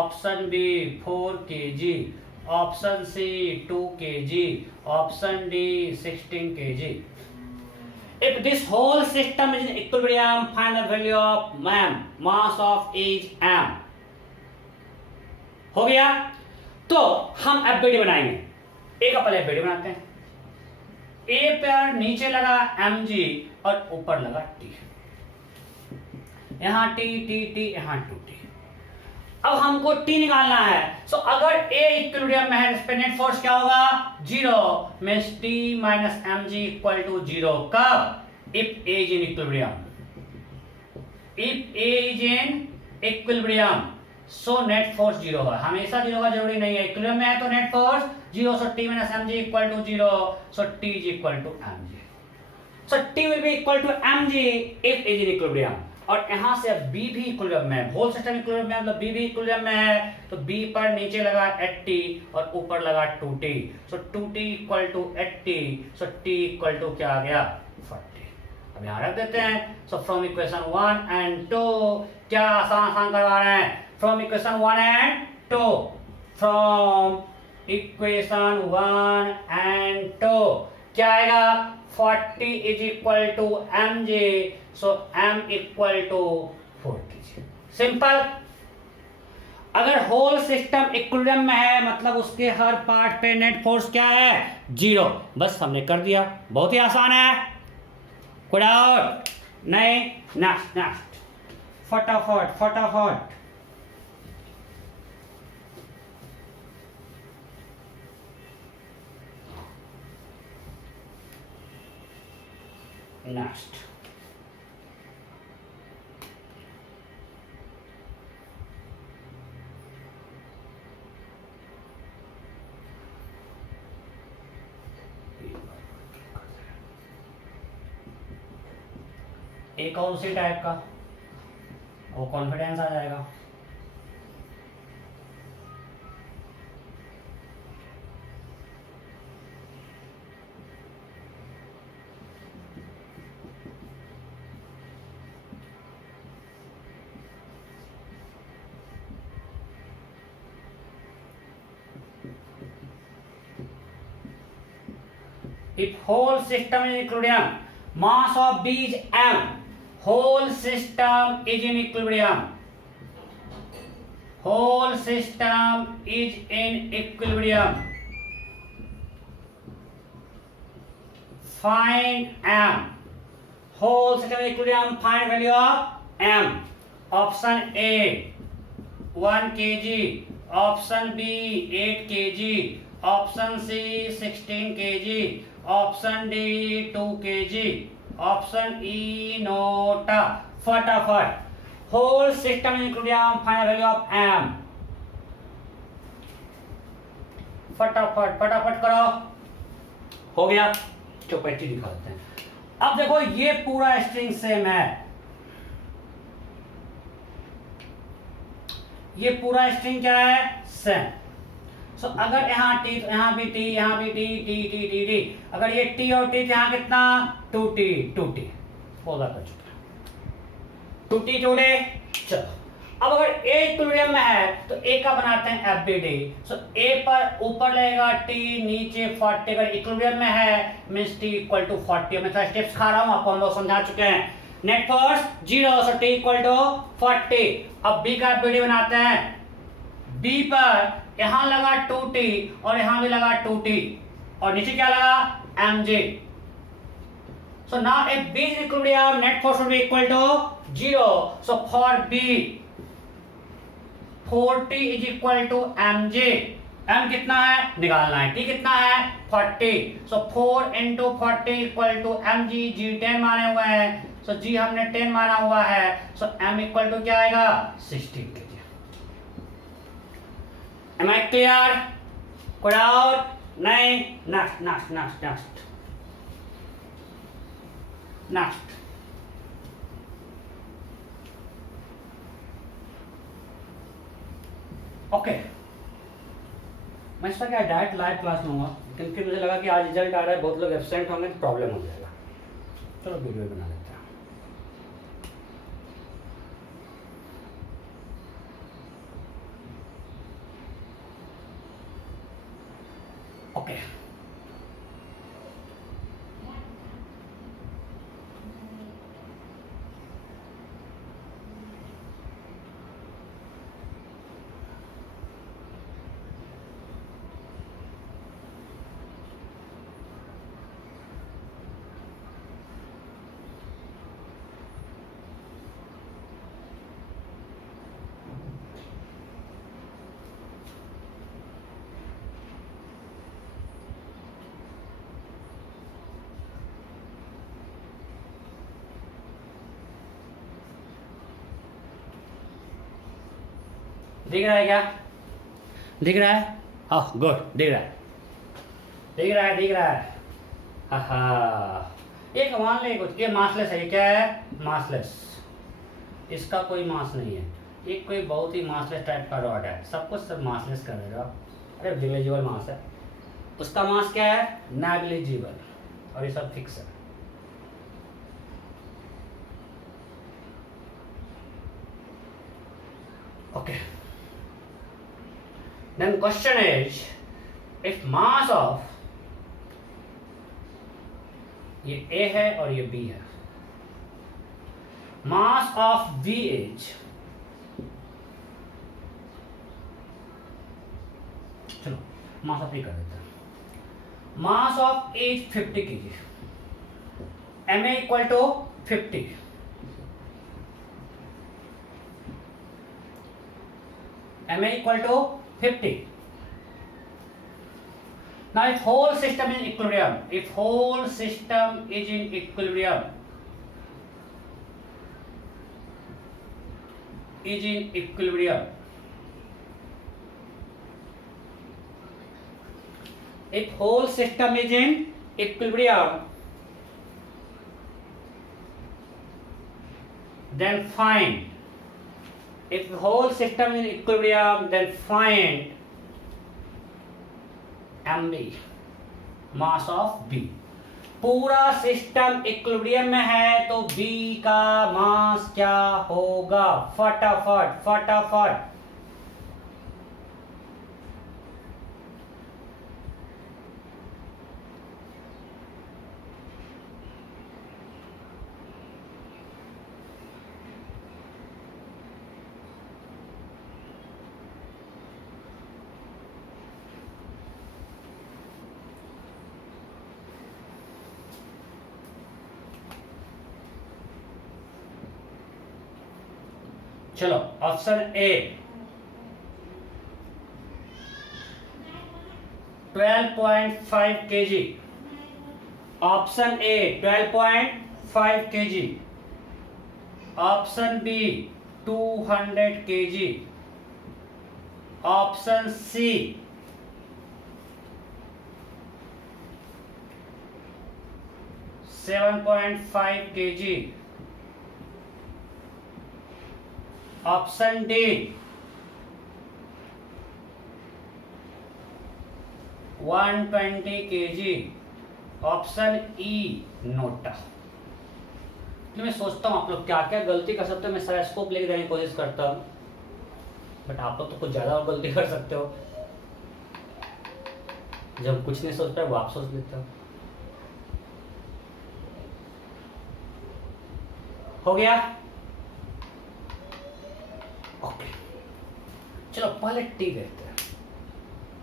option B 4 kg, option C 2 kg, option D 16 kg. If this whole system is in equilibrium, find the value of m, mass of is m. हो गया? तो हम FBD बनाएंगे। ए का पहले FBD बनाते हैं। ए पर नीचे लगा mg और ऊपर लगा t, यहां t t t, यहां 2t। अब हमको t निकालना है। सो अगर a इक्विलिब्रियम में है, इस पे नेट फोर्स क्या होगा? 0 means t minus mg equal to 0। कब? if a is in equilibrium, if a is in equilibrium, so net force 0 है। हमेशा 0 का जरूरी नहीं है, इक्विलिब्रियम में है तो net force 0, so t minus mg equal to 0, so t is equal to mg, so t will be equal to mg if a is in equilibrium। और यहां से अब b भी इक्विलिब्रियम में है, होल सिस्टम इक्विलिब्रियम में, मतलब b भी इक्विलिब्रियम में है, तो b पर नीचे लगा 8t और ऊपर लगा 2t, so 2t equal to 8t, so t equal to क्या आ गया? 40। अब यहां रख देते हैं। सो फ्रॉम इक्वेशन 1 एंड 2 क्या आसान आसान करवा रहे हैं? From equation 1 and 2, from equation 1 and 2 क्या आएगा? 40 is equal to mg, so m equal to 40। Simple. अगर होल सिस्टम इक्विलिब्रियम में है मतलब उसके हर पार्ट पे नेट फोर्स क्या है? 0। बस हमने कर दिया, बहुत ही आसान है। कोई डाउट नहीं? नेक्स्ट नेक्स्ट, फटाफट फटाफट। नेक्स्ट, एक और उसी टाइप का, वो कॉन्फिडेंस आ जाएगा। If whole system is in equilibrium, mass of B is m. Whole system is in equilibrium. Whole system is in equilibrium. Find m. Whole system in equilibrium. Find value of m. Option A 1 kg. Option B 8 kg. Option C 16 kg. Option D 2 kg. Option E NOTA. फटाफट, whole system in equilibrium, find value of m। फटाफट फटाफट करो। हो गया, चौपैटी दिखाते हैं। अब देखो ये पूरा स्ट्रिंग सेम है, ये पूरा स्ट्रिंग क्या है? सेम। सो अगर यहाँ टी तो यहाँ भी टी, यहाँ भी T T T T T, अगर ये टी और टी यहाँ कितना? 2t 2t, पौधा कर चुका 2t जोड़े। चलो अब अगर ए इक्विलिब्रियम में है तो ए का बनाते हैं एफबीडी। सो ए पर ऊपर लगेगा टी, नीचे 40। अगर इक्विलिब्रियम में है मींस टी इक्वल टू 40। मैं स्टेप्स खा रहा हूं, आपको हम लोग समझा चुके हैं। Net force 0, so T equal to 40। अब बी का एफबीडी बनाते हैं। बी पर यहां लगा 2t और यहां भी लगा 2t और नीचे क्या लगा mg। So now if B is equilibrium, net force will be equal to 0. So for B, 4t is equal to mg. m कितना है निकालना है, t कितना है 40. So 4 into 40 equal to mg, g 10 माने हुए हैं, so g हमने 10 माना हुआ है, so m equal to क्या आएगा 16 kg. Am I clear? कोई डाउट नहीं? next. ओके, मैं इसका क्या डायरेक्ट लाइव क्लास लूंगा, क्योंकि मुझे लगा कि आज रिजल्ट आ रहा है, बहुत लोग एब्सेंट होंगे तो प्रॉब्लम हो जाएगा। चलो वीडियो बना लेते हैं। ओके, दिख रहा है क्या? दिख रहा है? हाँ गुड, दिख रहा है। हाँ, एक मान ले कुछ, ये मासलेस है। ये क्या है? मासलेस। इसका कोई मास नहीं है, ये कोई बहुत ही मासलेस टाइप का रॉड है। सब कुछ सब मासलेस कर देगा। अरे नेग्लिजिबल मास है, उसका मास क्या है? नेग्लिजिबल, और ये सब फिक्स है। Okay, then question is, if mass of, ये A है और ये B है, mass of V is, चलो mass of A कर देते हैं। mass of A is 50 kg, Ma equal to 50। Ma equal to 50. Now if whole system is in equilibrium, if whole system is in equilibrium, if whole system is in equilibrium, then find, if the whole system is in equilibrium, then find mb, mass of b। पूरा system equilibrium में है तो b का मास क्या होगा? फटाफट। चलो option A 12.5 kg, option A 12.5 kg, option B 200 kg, option C 7.5 kg, option D 120 kg, option E NOTA. तो मैं सोचता हूँ आप लोग क्या क्या गलती कर सकते हो। मैं सारा स्कोप लेके देने की कोशिश करता हूँ, बट आप लोग तो कुछ ज़्यादा और गलती कर सकते हो, जब कुछ नहीं सोच पाए वो आप सोच लेते हो गया। ओके चलो पहले टी देखते हैं।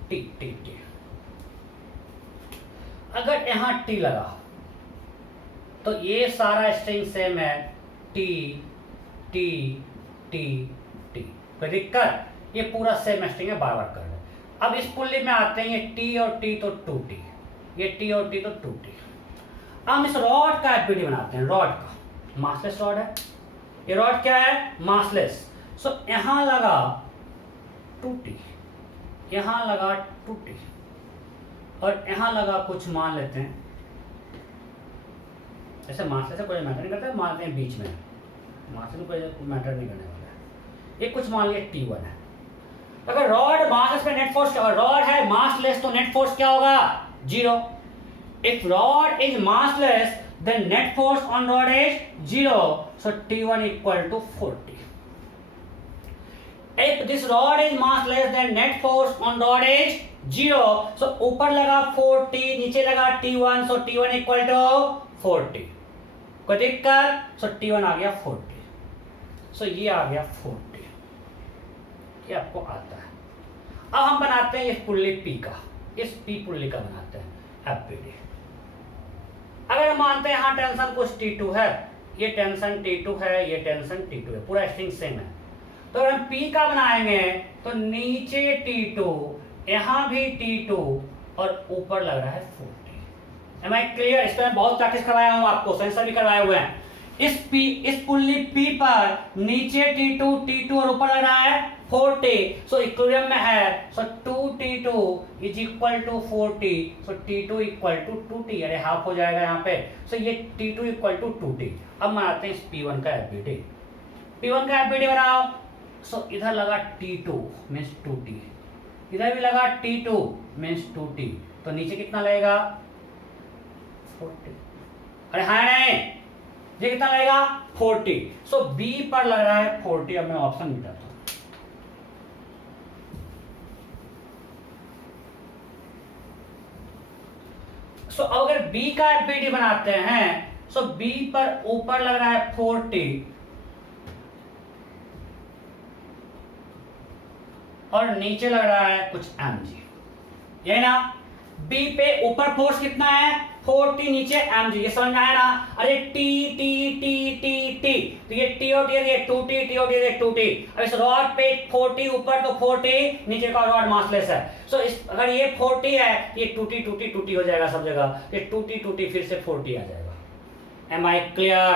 टी टी टी अगर यहां टी लगा तो ये सारा स्ट्रिंग सेम है, टी टी टी टी, कोई दिक्कत? ये पूरा सेम स्ट्रिंग है, बार बार कर रहे हैं। अब इस पुल्ली में आते हैं, ये टी और टी तो 2t, ये टी और टी तो 2t। हम इस रॉड का एफबीडी बनाते हैं, रॉड का, मासलेस रॉड है ये। रॉड क्या है? मासलेस। सो यहां लगा 2t, यहां लगा 2t, और यहां लगा कुछ मान लेते हैं, ऐसे मासलेस से कोई मैटर नहीं करता, मानते हैं बीच में, मासलेस में कोई मैटर नहीं करने वाला है। ये कुछ मान लिया T1 है। अगर रॉड मासलेस पे नेट फोर्स, अगर रॉड है मासलेस तो नेट फोर्स क्या होगा? 0। If rod is massless then net force on rod is 0, so T1 equal to 40. If this rod is massless then net force on rod is 0, so ऊपर लगा 40, नीचे लगा T1, so T1 equal to 40। कोई दिक्कत? so T1 आ गया 40, so ये आ गया 40, ये आपको आता है। अब हम बनाते हैं इस पुल्ली P का, इस P पुल्ली का बनाते हैं एफबीडी। अगर हम मानते हैं यहाँ टेंशन कुछ T2 है, ये टेंशन T2 है, ये टेंशन T2 है, पूरा स्ट्रिंग सेम है, तो अगर हम P का बनाएंगे तो नीचे T2, यहाँ भी T2, और ऊपर लग रहा है 40। Am I clear? इस पर मैं बहुत प्रैक्टिस करवाया हूँ आपको, सेंसर भी करवाए हुए हैं। इस पुल्ली P पर नीचे T2 और ऊपर लग रहा है 40, सो इक्विलिब्रियम में है, so 2T2 is equal to 40, so T2 equal to 2T, अरे हाफ हो जाएगा यहाँ पे, सो ये T2 इक्वल टू 2T। अब बनाते हैं इस P1 का एफबीडी। P1 का एफबीडी बनाओ, सो इधर लगा T2 मीन्स 2T, इधर भी लगा T2 मीन्स 2T, तो नीचे कितना लगेगा? 40। अरे हाँ नहीं, ये कितना लगेगा? 40, सो B पर लग रहा है 40। अब मैं ऑप्शन मिटाता हूं, सो अगर B का एफबीडी बनाते हैं, सो B पर ऊपर लग रहा है 40 और नीचे लग रहा है कुछ mg, यही ना? B पे ऊपर फोर्स कितना है? 40, नीचे mg, ये समझ में आया ना? अरे T T T T T, तो ये T और T है, ये 2T, T और T है, 2T। अब इस रॉड पे 40 ऊपर तो 40, नीचे का रॉड मासलेस है, सो इस अगर ये 40 है, ये 2T 2T 2T हो जाएगा सब जगह, ये 2T 2T फिर से 40 आ जाएगा। Am I clear?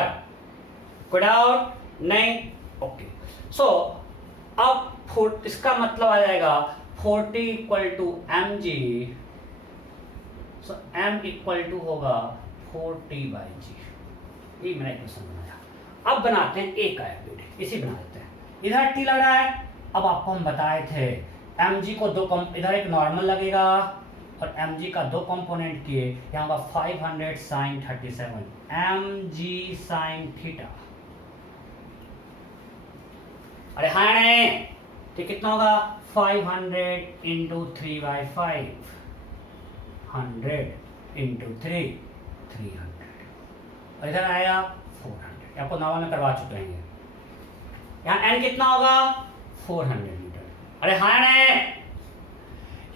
कोई डाउट नहीं? ओके, सो अब इसका मतलब आ जाएगा 40 equal to mg, so m equal to होगा 4T/g। ये मैंने इक्वेशन बनाया। अब बनाते हैं A का एफबीडी, इसी बना देते हैं। इधर T लग रहा है, अब आपको हम बताए थे mg को दो इधर एक नॉर्मल लगेगा और mg का दो कंपोनेंट किए, यहाँ होगा 500 sin 37 mg sin थीटा। अरे हाँ नहीं, तो कितना होगा? 500 इंटू 3/5, 100 इंटू 3, 300, और इधर आएगा 400। आपको नॉर्मल में करवा चुके हैं। यहाँ n कितना होगा? 400 मीटर। अरे हाँ नहीं,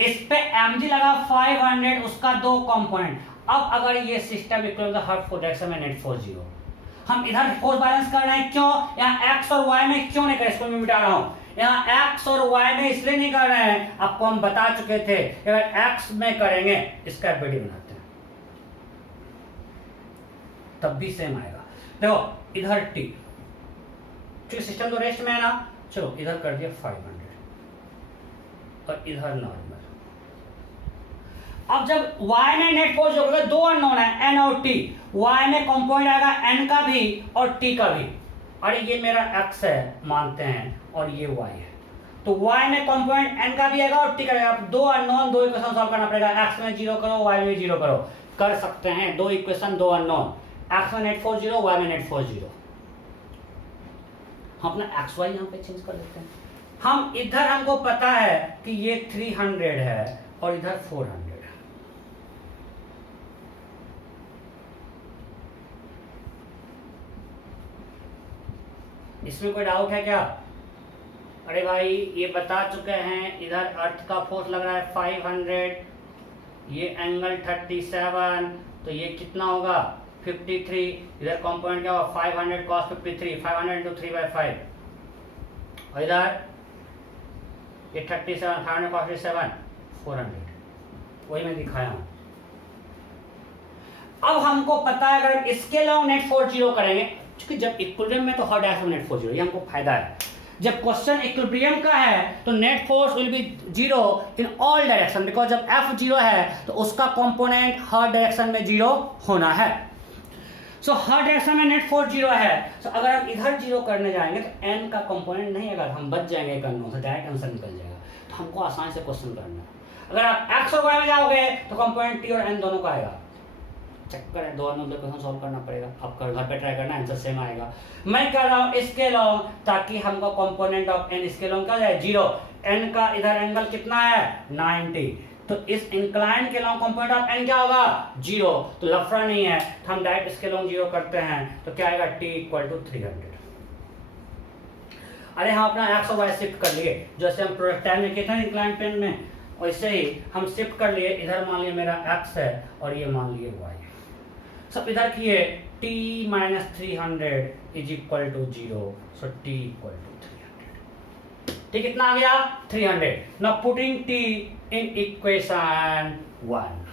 इस पे mg लगा 500, उसका दो कंपोनेंट। अब अगर ये सिस्टम इक्विलिब्रियम हर डायरेक्शन में नेट फोर्स 0, हम इधर फोर्स बैलेंस कर रहे हैं, क्यों? यहाँ x और y में क्यों नहीं कर, इसको मैं मिटा रहा हूँ। यहाँ x और y में इसलिए नहीं कर रहे हैं, आपको हम बता चुके थे, अगर x में करेंगे इसका एफबीडी बनाते हैं तब भी सेम आएगा। देखो इधर t, क्योंकि सिस्टम तो रेस्ट में है ना, चलो इधर कर दिया 500 और इधर नॉर्मल। अब जब y में नेट फोर्स होगा, दो अननोन है n और t, y में कंपोनेंट आएगा n का भी और t का भी। अरे ये मेरा x है मानते हैं और ये y है, तो y में कंपोनेंट n का भी आएगा और t का आएगा। दो अननोन, दो इक्वेशन सॉल्व करना पड़ेगा, x में 0 करो, y में 0 करो, कर सकते हैं। दो इक्वेशन, दो अननोन, x में नेट फोर्स 0, y में नेट फोर्स 0। हम अपना xy यहाँ पे चेंज कर लेते हैं। हम इधर हमको पता है कि ये 300 है और इधर 400 है। इसमें कोई डाउट है क्या? अरे भाई ये बता चुके हैं, इधर अर्थ का फोर्स लग रहा है 500, ये एंगल 37, तो ये कितना होगा 53, इधर कंपोनेंट क्या होगा 500 cos 53, 500 into 3/5, और इधर ये 37, 500 cos 37, 400, वही मैं दिखाया हूं। अब हमको पता है अगर इसके लॉन्ग नेट फोर्स जीरो करेंगे, क्योंकि जब इक्विलिब्रियम में तो हर डायरेक्शन नेट फोर्स जीरो, ये हमको फायदा है। जब क्वेश्चन इक्विलिब्रियम का है तो net force will B zero in all direction, because जब एफ जीरो है तो उसका कंपोनेंट हर डायरेक्शन में जीरो होना है। सो हर डायरेक्शन में नेट फोर्स जीरो है। सो अगर हम इधर जीरो करने जाएंगे तो एन का कंपोनेंट नहीं, अगर हम बच जाएंगे एक अननोन से, डायरेक्ट आंसर निकल जाएगा। तो हमको आसानी से क्वेश्चन करना है। अगर आप एक्स और वाई में जाओगे तो कंपोनेंट टी और एन दोनों का आएगा। चक्कर है, दो अननोन क्वेश्चन सॉल्व करना पड़ेगा, आपका घर पे ट्राई करना, आंसर सेम आएगा। मैं कह रहा हूँ इसके लॉन्ग, ताकि हमको कंपोनेंट ऑफ एन इसके लॉन्ग क्या जाए जीरो। एन का इधर एंगल कितना है 90, तो इस इंक्लाइन के लॉन्ग कंपोनेंट ऑफ एन क्या होगा जीरो, तो लफड़ा नहीं है, तो हम डायरेक्ट इसके लॉन्ग जीरो करते हैं, तो क्या आएगा t इक्वल टू 300। अरे हम अपना एक्स और वाई शिफ्ट कर लिए, जैसे हम प्रोजेक्टाइल में किए थे इंक्लाइन प्लेन में, वैसे ही हम शिफ्ट कर लिए। इधर मान लिया मेरा एक्स है और ये मान लिए वाई, सब इधर किए, t minus 300 is equal to 0, so t equal to 300। ठीक, कितना आ गया 300। Now putting t in equation 1,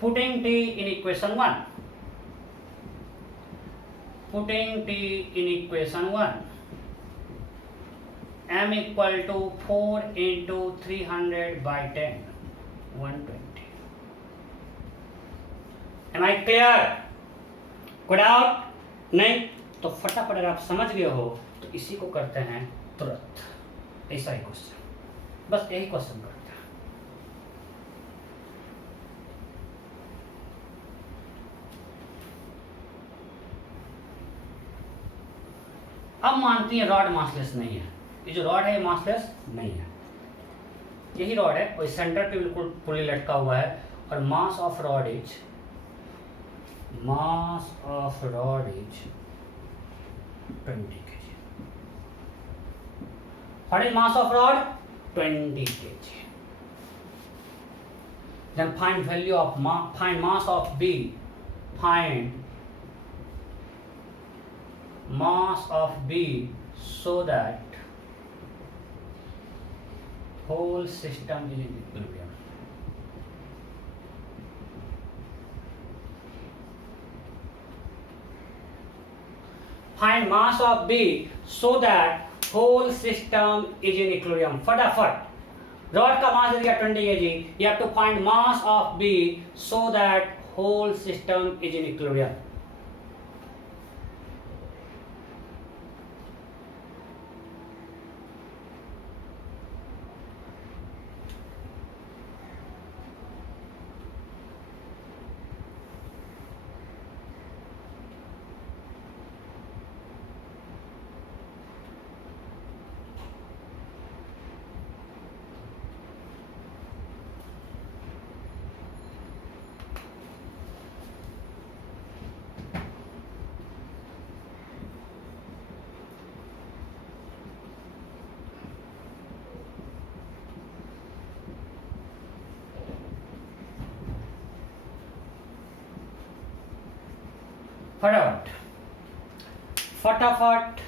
putting t in equation 1, putting t in equation 1, m equal to 4 into 300 by 10, 120। Am I clear? कोई doubt नहीं? तो फटाफट अगर आप समझ गए हो तो इसी को करते हैं तुरंत, ऐसा ही क्वेश्चन, बस यही क्वेश्चन करते हैं। अब मानती है रॉड मासलेस नहीं है, ये जो रॉड है ये मासलेस नहीं है, यही रॉड है और सेंटर पे बिल्कुल पुली लटका हुआ है, और mass of rod is, mass of rod is 20 kg. What is mass of rod? 20 kg. Then find value of find mass of B. Find mass of B so that whole system is in equilibrium. Find mass of B so that whole system is in equilibrium. फटाफट, rod का मास दिया 20 kg, you have to find mass of B so that whole system is in equilibrium. फटाफट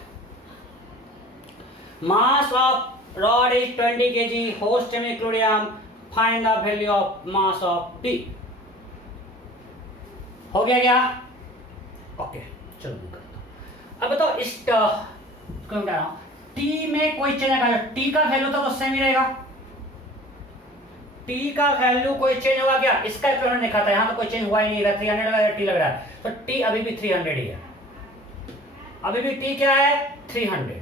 mass of rod is 20 kg, host in equilibrium, find the value of mass of B. हो गया क्या? Okay, चलो मैं करता हूं। अब बताओ इस T में कोई चेंज आएगा, T का वैल्यू तो सेम ही रहेगा, T का वैल्यू कोई चेंज होगा क्या? इसका इक्विवेलेंट दिखाता है, यहाँ तो कोई चेंज हुआ ही नहीं रहा, 300 लग रहा है, T लग रहा है, तो T अभी भी 300 ही है, अभी भी T क्या है 300,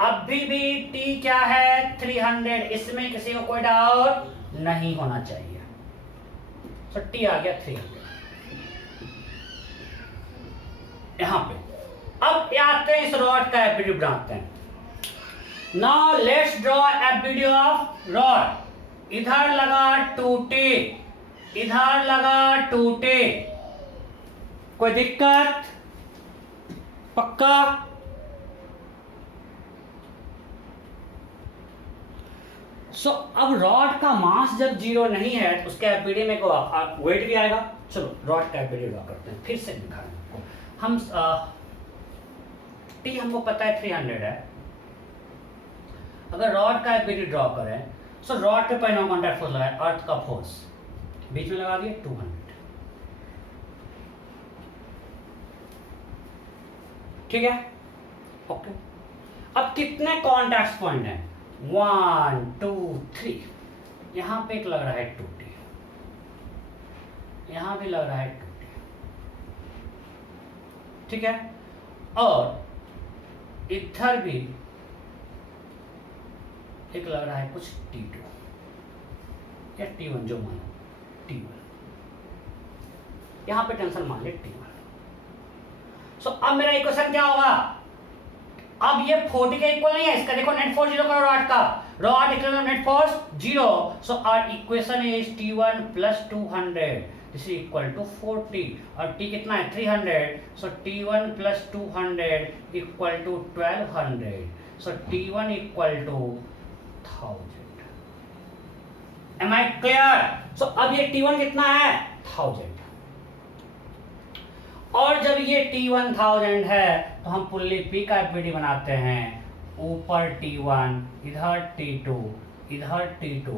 अभी भी T क्या है 300, इसमें किसी को कोई डाउट नहीं होना चाहिए। तो T आ गया 300 यहां पे। अब आते हैं इस रॉड का एप्टीट्यूड बनाते हैं। Now let's draw FBD of rod. इधर लगा टूटे, इधर लगा टूटे, कोई दिक्कत? पक्का? सो अब रॉड का मास जब जीरो नहीं है तो उसके एफबीडी में वेट भी आएगा। चलो रॉड का एफबीडी ड्रॉ करते हैं, फिर से दिखाएं आपको। हम टी हमको पता है 300 है। अगर रॉड का एफबीडी ड्रॉ करें, सो रॉड के पहले कॉन्टैक्ट फोर्स लगाए, अर्थ का फोर्स बीच में लगा दिए 200, ठीक है? ओके। अब कितने कॉन्टैक्ट पॉइंट हैं? 1 2 3। यहां पे एक लग रहा है 2T, यहां भी लग रहा है 2T, ठीक है? और इधर भी एक लग रहा है कुछ T2 या T1, जो मानो T1। यहां पे टेंशन मान ले T1। सो अब मेरा इक्वेशन क्या होगा? अब ये 40 के इक्वल नहीं है इसका, देखो नेट फोर्स 0 करो रॉड का, rod equal to net force 0। So our equation is T1 plus 200, this is equal to 40, और T कितना है? 300। So T1 plus 200 equal to 1200। So T1 equal to 1000। Am I clear? So अब ये T1 कितना है? 1000। और जब ये T1 1000 है तो हम पुल्ली P का एफबीडी बनाते हैं। ऊपर T1, इधर T2, इधर T2।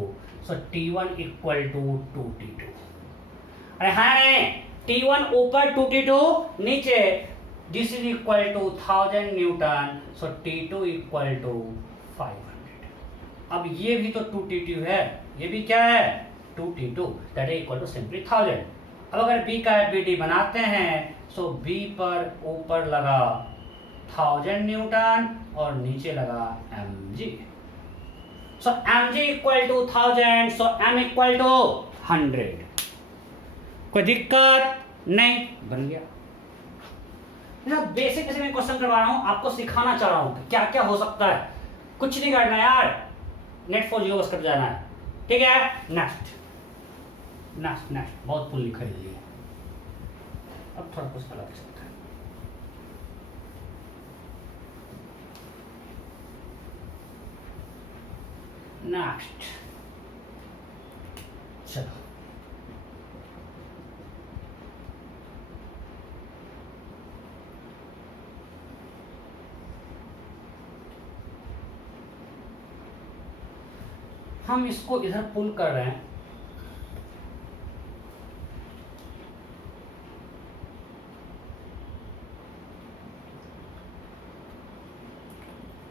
So T1 equal to 2T2। अरे हाँ नहीं, T1 ऊपर 2T2, नीचे this is equal to 1000 newton. So T2 equal to 500। अब ये भी तो 2T2 है, ये भी क्या है? 2T2, that is equal to simply 1000। अब अगर B का एफबीडी बनाते हैं, सो B पर ऊपर लगा 1000 न्यूटन और नीचे लगा mg। So mg equal to 1000, so m equal to 100। कोई दिक्कत नहीं? बन गया। बेसिक बेसिक मैं क्वेश्चन करवा रहा हूं, आपको सिखाना चाह रहा हूं कि क्या क्या हो सकता है। कुछ नहीं करना यार, नेट फॉर जीरो बस कर जाना है, ठीक है? नेक्स्ट नेक्स्ट नेक्स्ट, बहुत पुल्ली खरीद ली है, अब थोड़ा कुछ अलग हो सकता है। नेक्स्ट चलो, हम इसको इधर पुल कर रहे हैं।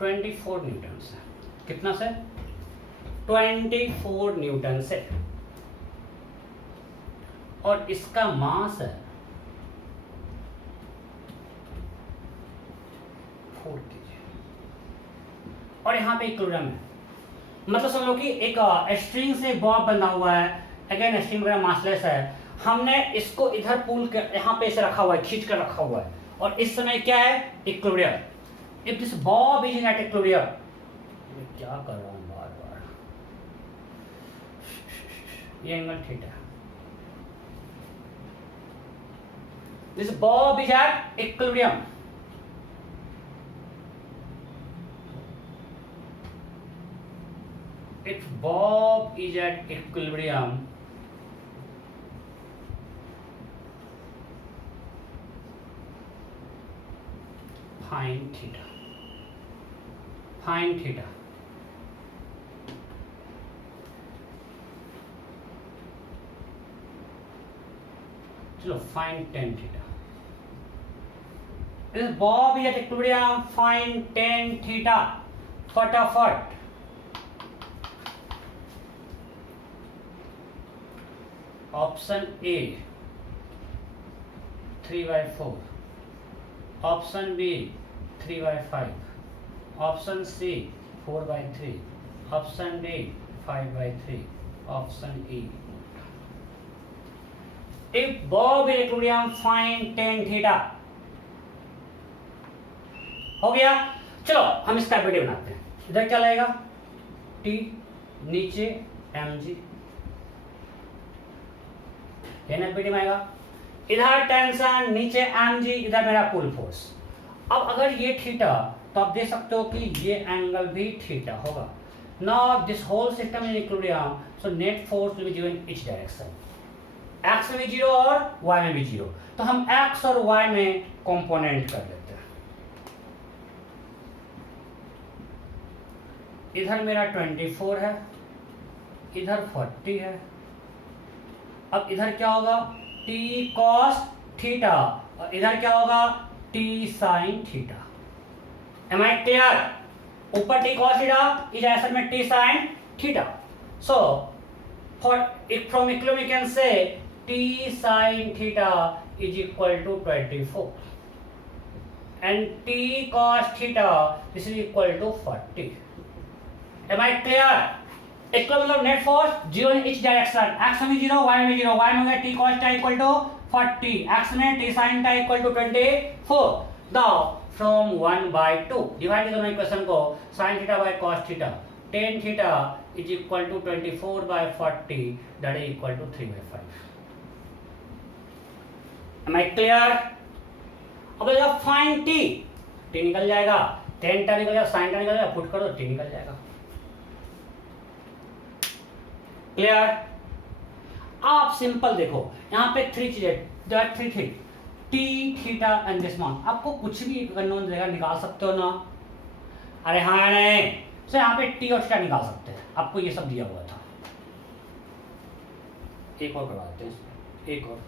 (24 न्यूटन से। कितना से? 24 न्यूटन से। और इसका मास है 4 kg। और यहाँ पे इक्विलिब्रियम है, मतलब समझ लो कि एक स्ट्रिंग से बॉब बना हुआ है। अगेन स्ट्रिंग वगैरह मासलेस है। हमने इसको इधर पुल कर, यहाँ पे इसे रखा हुआ है, खींच कर रखा हुआ है। और इस समय क्या है? Equilibrium. If this bob is in at equilibrium, क्या कर रहा हूँ बार बार, ये angle theta, this bob is at equilibrium, if bob is at equilibrium, find theta, find theta। चलो find tan theta। This bob is at equilibrium, find tan theta। फटाफट। Option A 3/4, option B 3/5, option C 4/3, option D 5/3, option E. If bob is equilibrium, find tan theta। हो गया। चलो हम इसका video बनाते हैं। इधर क्या लगेगा, टी नीचे mg, में आएगा। इधर टेंशन नीचे mg, इधर मेरा पुल फोर्स। अब अगर ये थीटा, तो आप देख सकते हो कि ये एंगल भी थीटा होगा। Now this whole system is equilibrium, so net force will be given in each direction. x में भी 0 और y में भी 0, तो हम x और y में कंपोनेंट कर लेते हैं। इधर मेरा 24 है, इधर 40 है। अब इधर क्या होगा, t cos थीटा, और इधर क्या होगा, t sin theta. Am I clear? ऊपर t cos थीटा, इस डायरेक्शन में t sin theta. So from equilibrium we can say t sin theta is equal to 24 and t cos theta this is equal to 40. Am I clear? equilibrium मतलब net force 0 in each direction, x में 0, y में 0, y में होगा t cos theta equal to 40, x में t sin theta equal to 24. Now from 1/2 divide the equation को sin theta by cos theta, tan theta is equal to 24/40, that is equal to 3/5. Am I clear? अब जब fine t निकल जाएगा, tan टा निकल जाएगा, sin टा निकल जाएगा, पुट करो t निकल जाएगा। क्लियर? आप सिंपल देखो, यहाँ पे 3 चीजें, that 3 thing, t theta and this मान। आपको कुछ भी अननोन देगा, निकाल सकते हो ना? अरे हाँ नहीं, सो यहाँ पे t और थीटा निकाल सकते हैं, आपको ये सब दिया हुआ था। एक और करवाते हैं, एक और।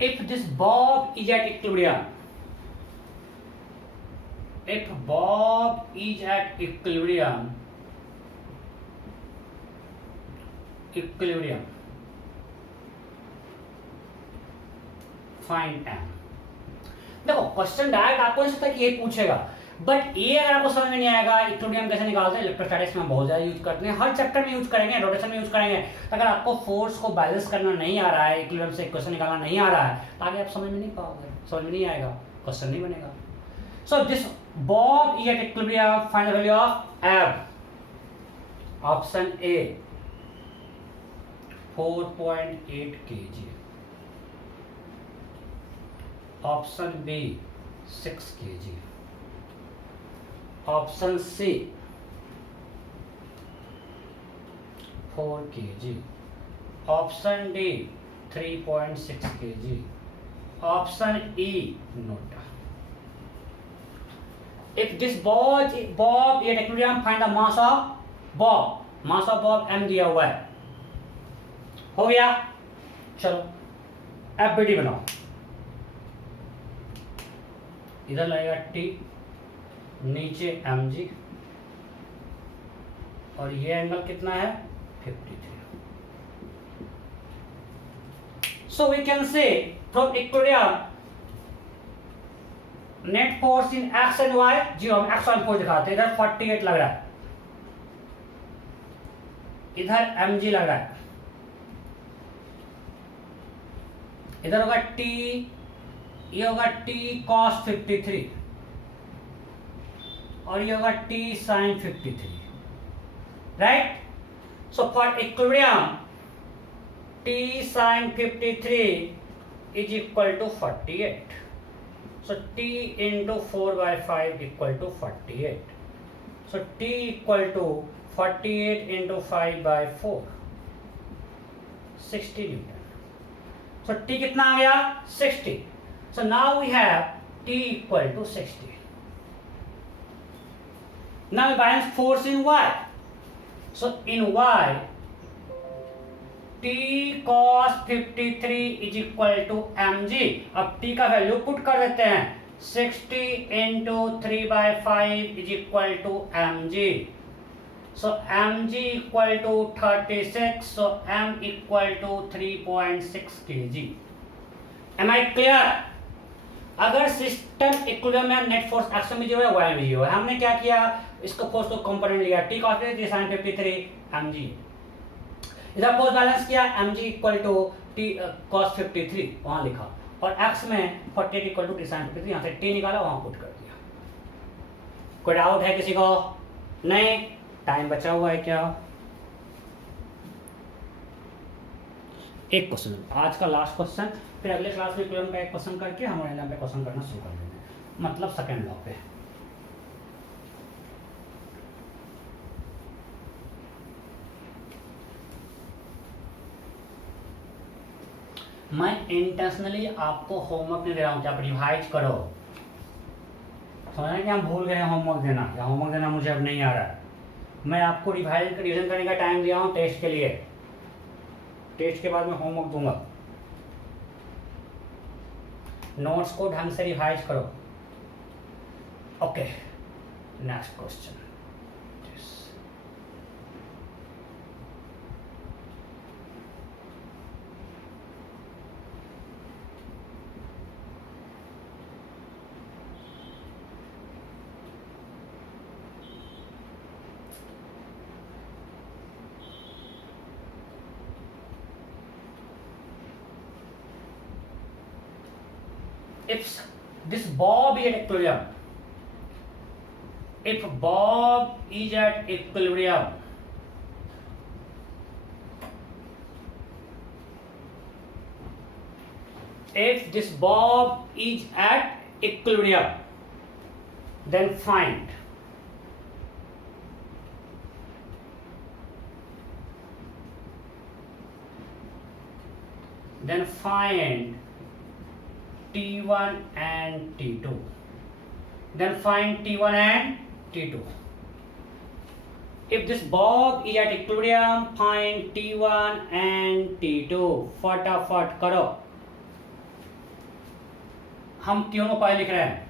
If this bob is at equilibrium, if bob is at equilibrium, find m. देखो क्वेश्चन डायरेक्ट आपको नहीं सकता कि ये पूछेगा, बट ये अगर आपको समझ में नहीं आएगा इक्विलिब्रियम कैसे निकालते हैं, इलेक्ट्रोस्टैटिक्स में बहुत ज्यादा यूज करते हैं, हर चैप्टर में यूज करेंगे, रोटेशन में यूज करेंगे। अगर आपको फोर्स को बैलेंस करना नहीं आ रहा है, इक्विलिब्रियम से इक्वेशन निकालना नहीं आ रहा है, तो आगे आप समझ में नहीं पाओगे, समझ में नहीं आएगा, क्वेश्चन नहीं बनेगा। So this bob is at equilibrium, find the value of F. Option A 4.8 kg, option B 6 kg, option C 4 kg, option D 3.6 kg, option E note. If this bob is at equilibrium, find the mass of bob. Mass of bob m दिया हुआ है, हो गया। चलो FBD बनाओ, इधर लगेगा T, नीचे mg, और ये एंगल कितना है 53। So we can say from equilibrium net force in X and Y, जी हम एक्स वन फोर्स दिखाते हैं, इधर 48 लग रहा है, इधर mg लग रहा है, इधर होगा t, ये होगा t cos 53 और ये होगा t sin 53, right. So for equilibrium t sin 53 is equal to 48. So t into 4 by 5 equal to 48. So t equal to 48 into 5 by 4, 60 Newton. So t कितना आ गया? 60. So now we have t equal to 60. Now we balance force in y. So in y, t cos 53 is equal to mg. अब t का value put कर देते हैं, 60 into 3 by 5 is equal to mg. So mg equal to 36. So m equal to 3.6 kg. Am I clear? अगर system equilibrium में net force X में zero है, Y में जीरो है, हमने क्या किया, इसको फोर्स को कंपोनेंट लिया, टी cos 53 sin 53 mg, इधर फोर्स बैलेंस किया, mg equal to T cos 53 वहां लिखा, और x में 48 इक्वल टू टी sin 53, यहाँ से t निकाला वहां पुट कर दिया। कोई डाउट है किसी को? नहीं? टाइम बचा हुआ है क्या? एक क्वेश्चन, आज का लास्ट क्वेश्चन, फिर अगले क्लास में इक्विलिब्रियम का एक क्वेश्चन करके हम रैंडम पे क्वेश्चन करना शुरू कर देंगे, मतलब सेकंड लॉ पे। मैं इंटेंशनली आपको होमवर्क नहीं दे रहा हूँ कि आप रिवाइज करो, समझ कि हम भूल गए होमवर्क देना, या होमवर्क देना मुझे अब नहीं आ रहा है। मैं आपको रिवीजन करने का टाइम दिया हूँ टेस्ट के लिए, टेस्ट के बाद मैं होमवर्क दूंगा। नोट्स को ढंग से रिवाइज करो। Okay, next question. If this bob is at equilibrium, if bob is at equilibrium, if this bob is at equilibrium, then find T1 and T2. Then find T1 and T2. If this bob is at equilibrium, find T1 and T2. फटाफट करो, हम तीनों पाए लिख रहे हैं।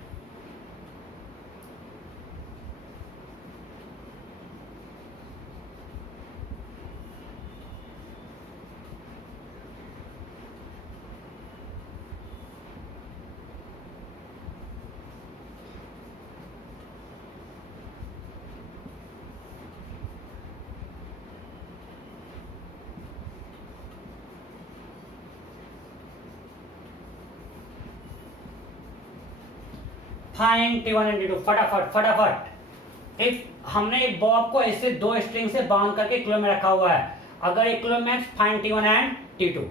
Find T1 and T2, फटाफट फटाफट। इफ हमने एक बॉब को ऐसे दो स्ट्रिंग से बाउंड करके इक्विलिब्रियम में रखा हुआ है, अगर इक्विलिब्रियम में फाइंड T1 एंड T2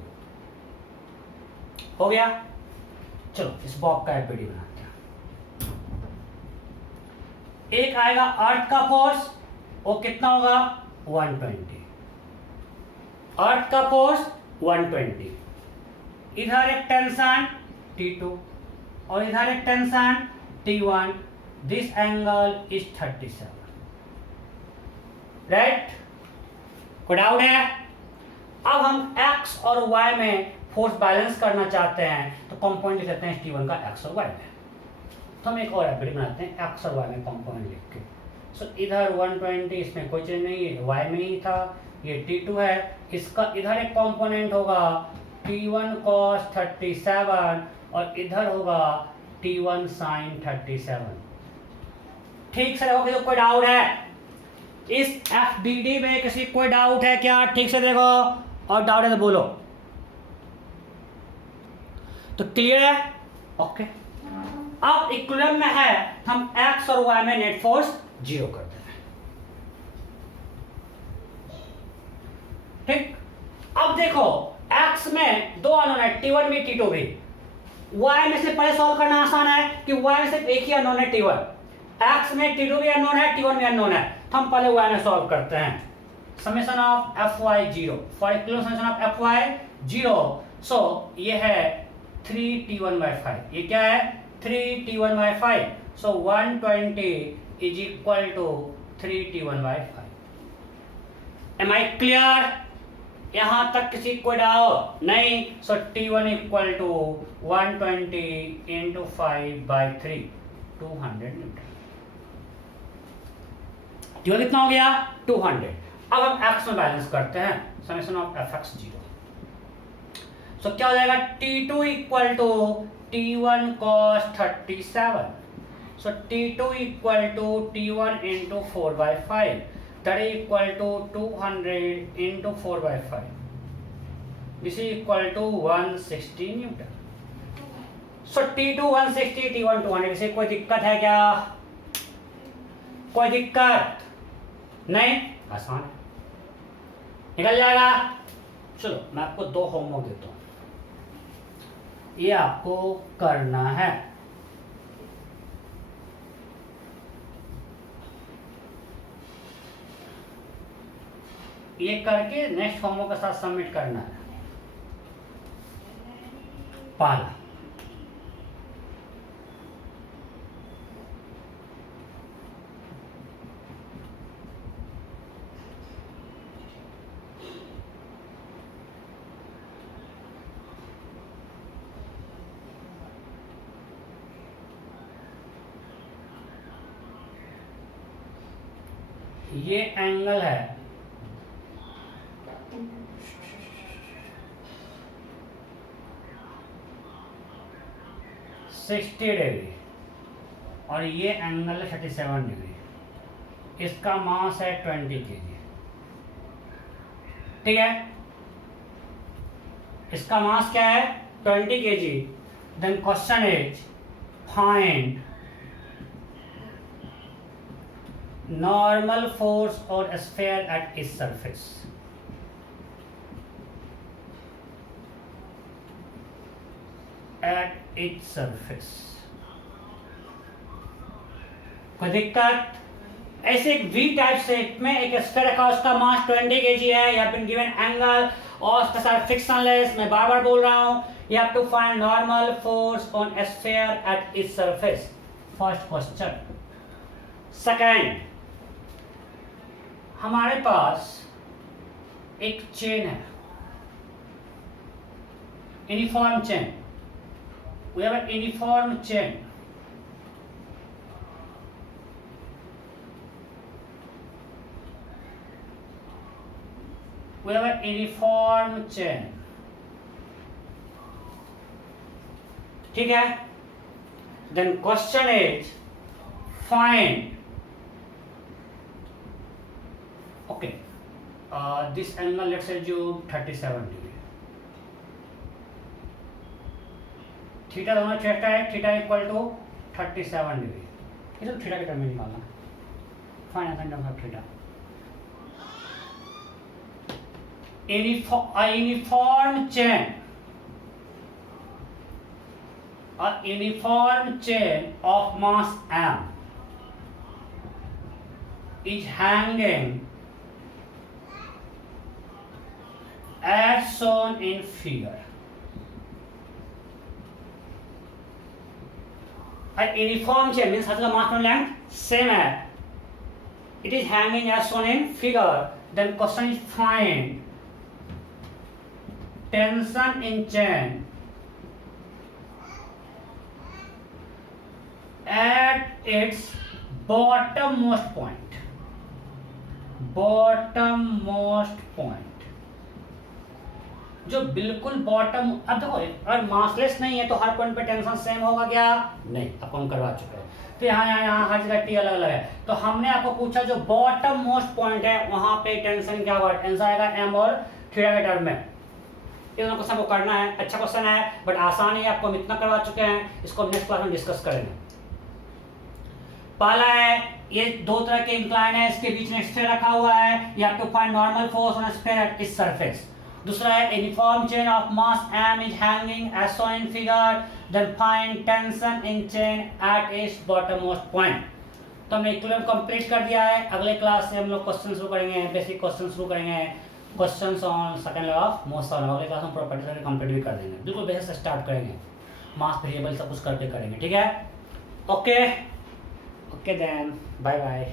हो गया। चलो इस बॉब का एक वीडियो बनाते हैं। एक आएगा अर्थ का फोर्स, वो कितना होगा? 120। अर्थ का फोर्स 120, इधर एक टेंशन T2 और इधर एक tension T1, this angle is 37, right? कोई डाउट है? अब हम x और y में फोर्स बैलेंस करना चाहते हैं, तो कंपोनेंट लिख लेते हैं T1 का x और y में। तो हम एक और एप्लीकेशन बनाते हैं x और y में कंपोनेंट लिख के। सो इधर 120, इसमें कोई चीज नहीं है, y में ही था, ये T2 है, इसका इधर एक कंपोनेंट होगा T1 cos 37 और इधर होगा T1 sin 37। ठीक से रहोगे तो कोई डाउट है? इस FBD में किसी कोई डाउट है क्या? ठीक से देखो, और डाउट है तो बोलो। तो क्लियर है? ओके। अब इक्विलिब्रियम में है, हम x और y में नेट फोर्स 0 कर देते हैं। ठीक। अब देखो x में दो अननोन है, T1 भी T2 भी। y में से पहले सॉल्व करना आसान है कि y में सिर्फ एक ही अननोन है T1। x में T2 भी अननोन है, T1 भी अननोन है, तो हम पहले y में सॉल्व करते हैं। Summation of fy 0 for equilibrium summation of fy 0। So ये है 3t1/5। ये क्या है? 3t1/5। So 120 is equal to 3t1/5। Am I clear? यहां तक किसी को डाउट नहीं? So t1 equal to 120 into 5/3, 200 newton. t1 कितना हो गया? 200। अब हम x में बैलेंस करते हैं, समेशन ऑफ fx 0। सो क्या हो जाएगा? t2 equal to t1 cos 37। So t2 equal to t1 into 4/5, that is equal to 200 into 4/5. This is equal to 160 Newton. So T2 160, T1 200। इसे कोई दिक्कत है क्या? कोई दिक्कत नहीं? आसान है, निकल जाएगा। चलो मैं आपको दो होमवर्क देता हूं, ये आपको करना है। ये करके नेक्स्ट होमवर्क के साथ सबमिट करना है। पहला, ये एंगल है 60 डिग्री और ये एंगल है 37 डिग्री। इसका मास है 20 kg। ठीक है, इसका मास क्या है? 20 kg। Then question is find normal force और sphere at its surface. At its surface. कोई दिक्कत? ऐसे एक वी टाइप शेप में एक स्फीयर रखा, उसका मास 20 kg है, you have been given angle और उसके साथ फ्रिक्शनलेस। मैं बार बार बोल रहा हूं, you have to find normal force on sphere at its surface. First question. Second, हमारे पास एक चेन है, uniform chain. We have a uniform chain. We have a uniform chain. ठीक है? Then question is find. Okay. This angle, let's assume 37 degree. Theta दोनों चेष्टा है, theta equal to 37 degree. ये तो थीटा के टर्म में निकालना है। Find the term of theta. Uniform chain, a uniform chain of mass m is hanging as shown in figure. A uniform chain means has the mass and length same है. It is hanging as shown in figure. Then question is find tension in chain at its bottommost point. Bottommost point. जो बिल्कुल bottom, अब देखो अगर massless नहीं है तो हर point पे टेंशन सेम होगा क्या? नहीं, आपको हम करवा चुके हैं। तो यहाँ हर जगह टी अलग अलग है। तो हमने आपको पूछा जो बॉटम मोस्ट पॉइंट है वहां पे टेंशन क्या होगा? आंसर आएगा एम और थीटा के टर्म में। ये दोनों क्वेश्चन को करना है, अच्छा क्वेश्चन है बट आसान है, आपको हम इतना करवा चुके हैं, इसको नेक्स्ट क्लास में डिस्कस करेंगे। पहला है ये दो तरह के इंक्लाइन है, इसके बीच में स्फीयर रखा हुआ है, you have to find normal force on sphere at its surface. दूसरा है uniform chain of mass m is hanging as shown in figure, then find tension in chain at its bottommost point. तो हमने equilibrium complete कर दिया है। अगले class से हम लोग क्वेश्चन शुरू करेंगे, बेसिक क्वेश्चन शुरू करेंगे, questions on second law of motion. अगले क्लास में प्रॉपर्टीज कंप्लीट भी कर देंगे, बिल्कुल बेसिक से स्टार्ट करेंगे, मास वेरिएबल सब कुछ करके करेंगे, ठीक है? Okay then bye bye.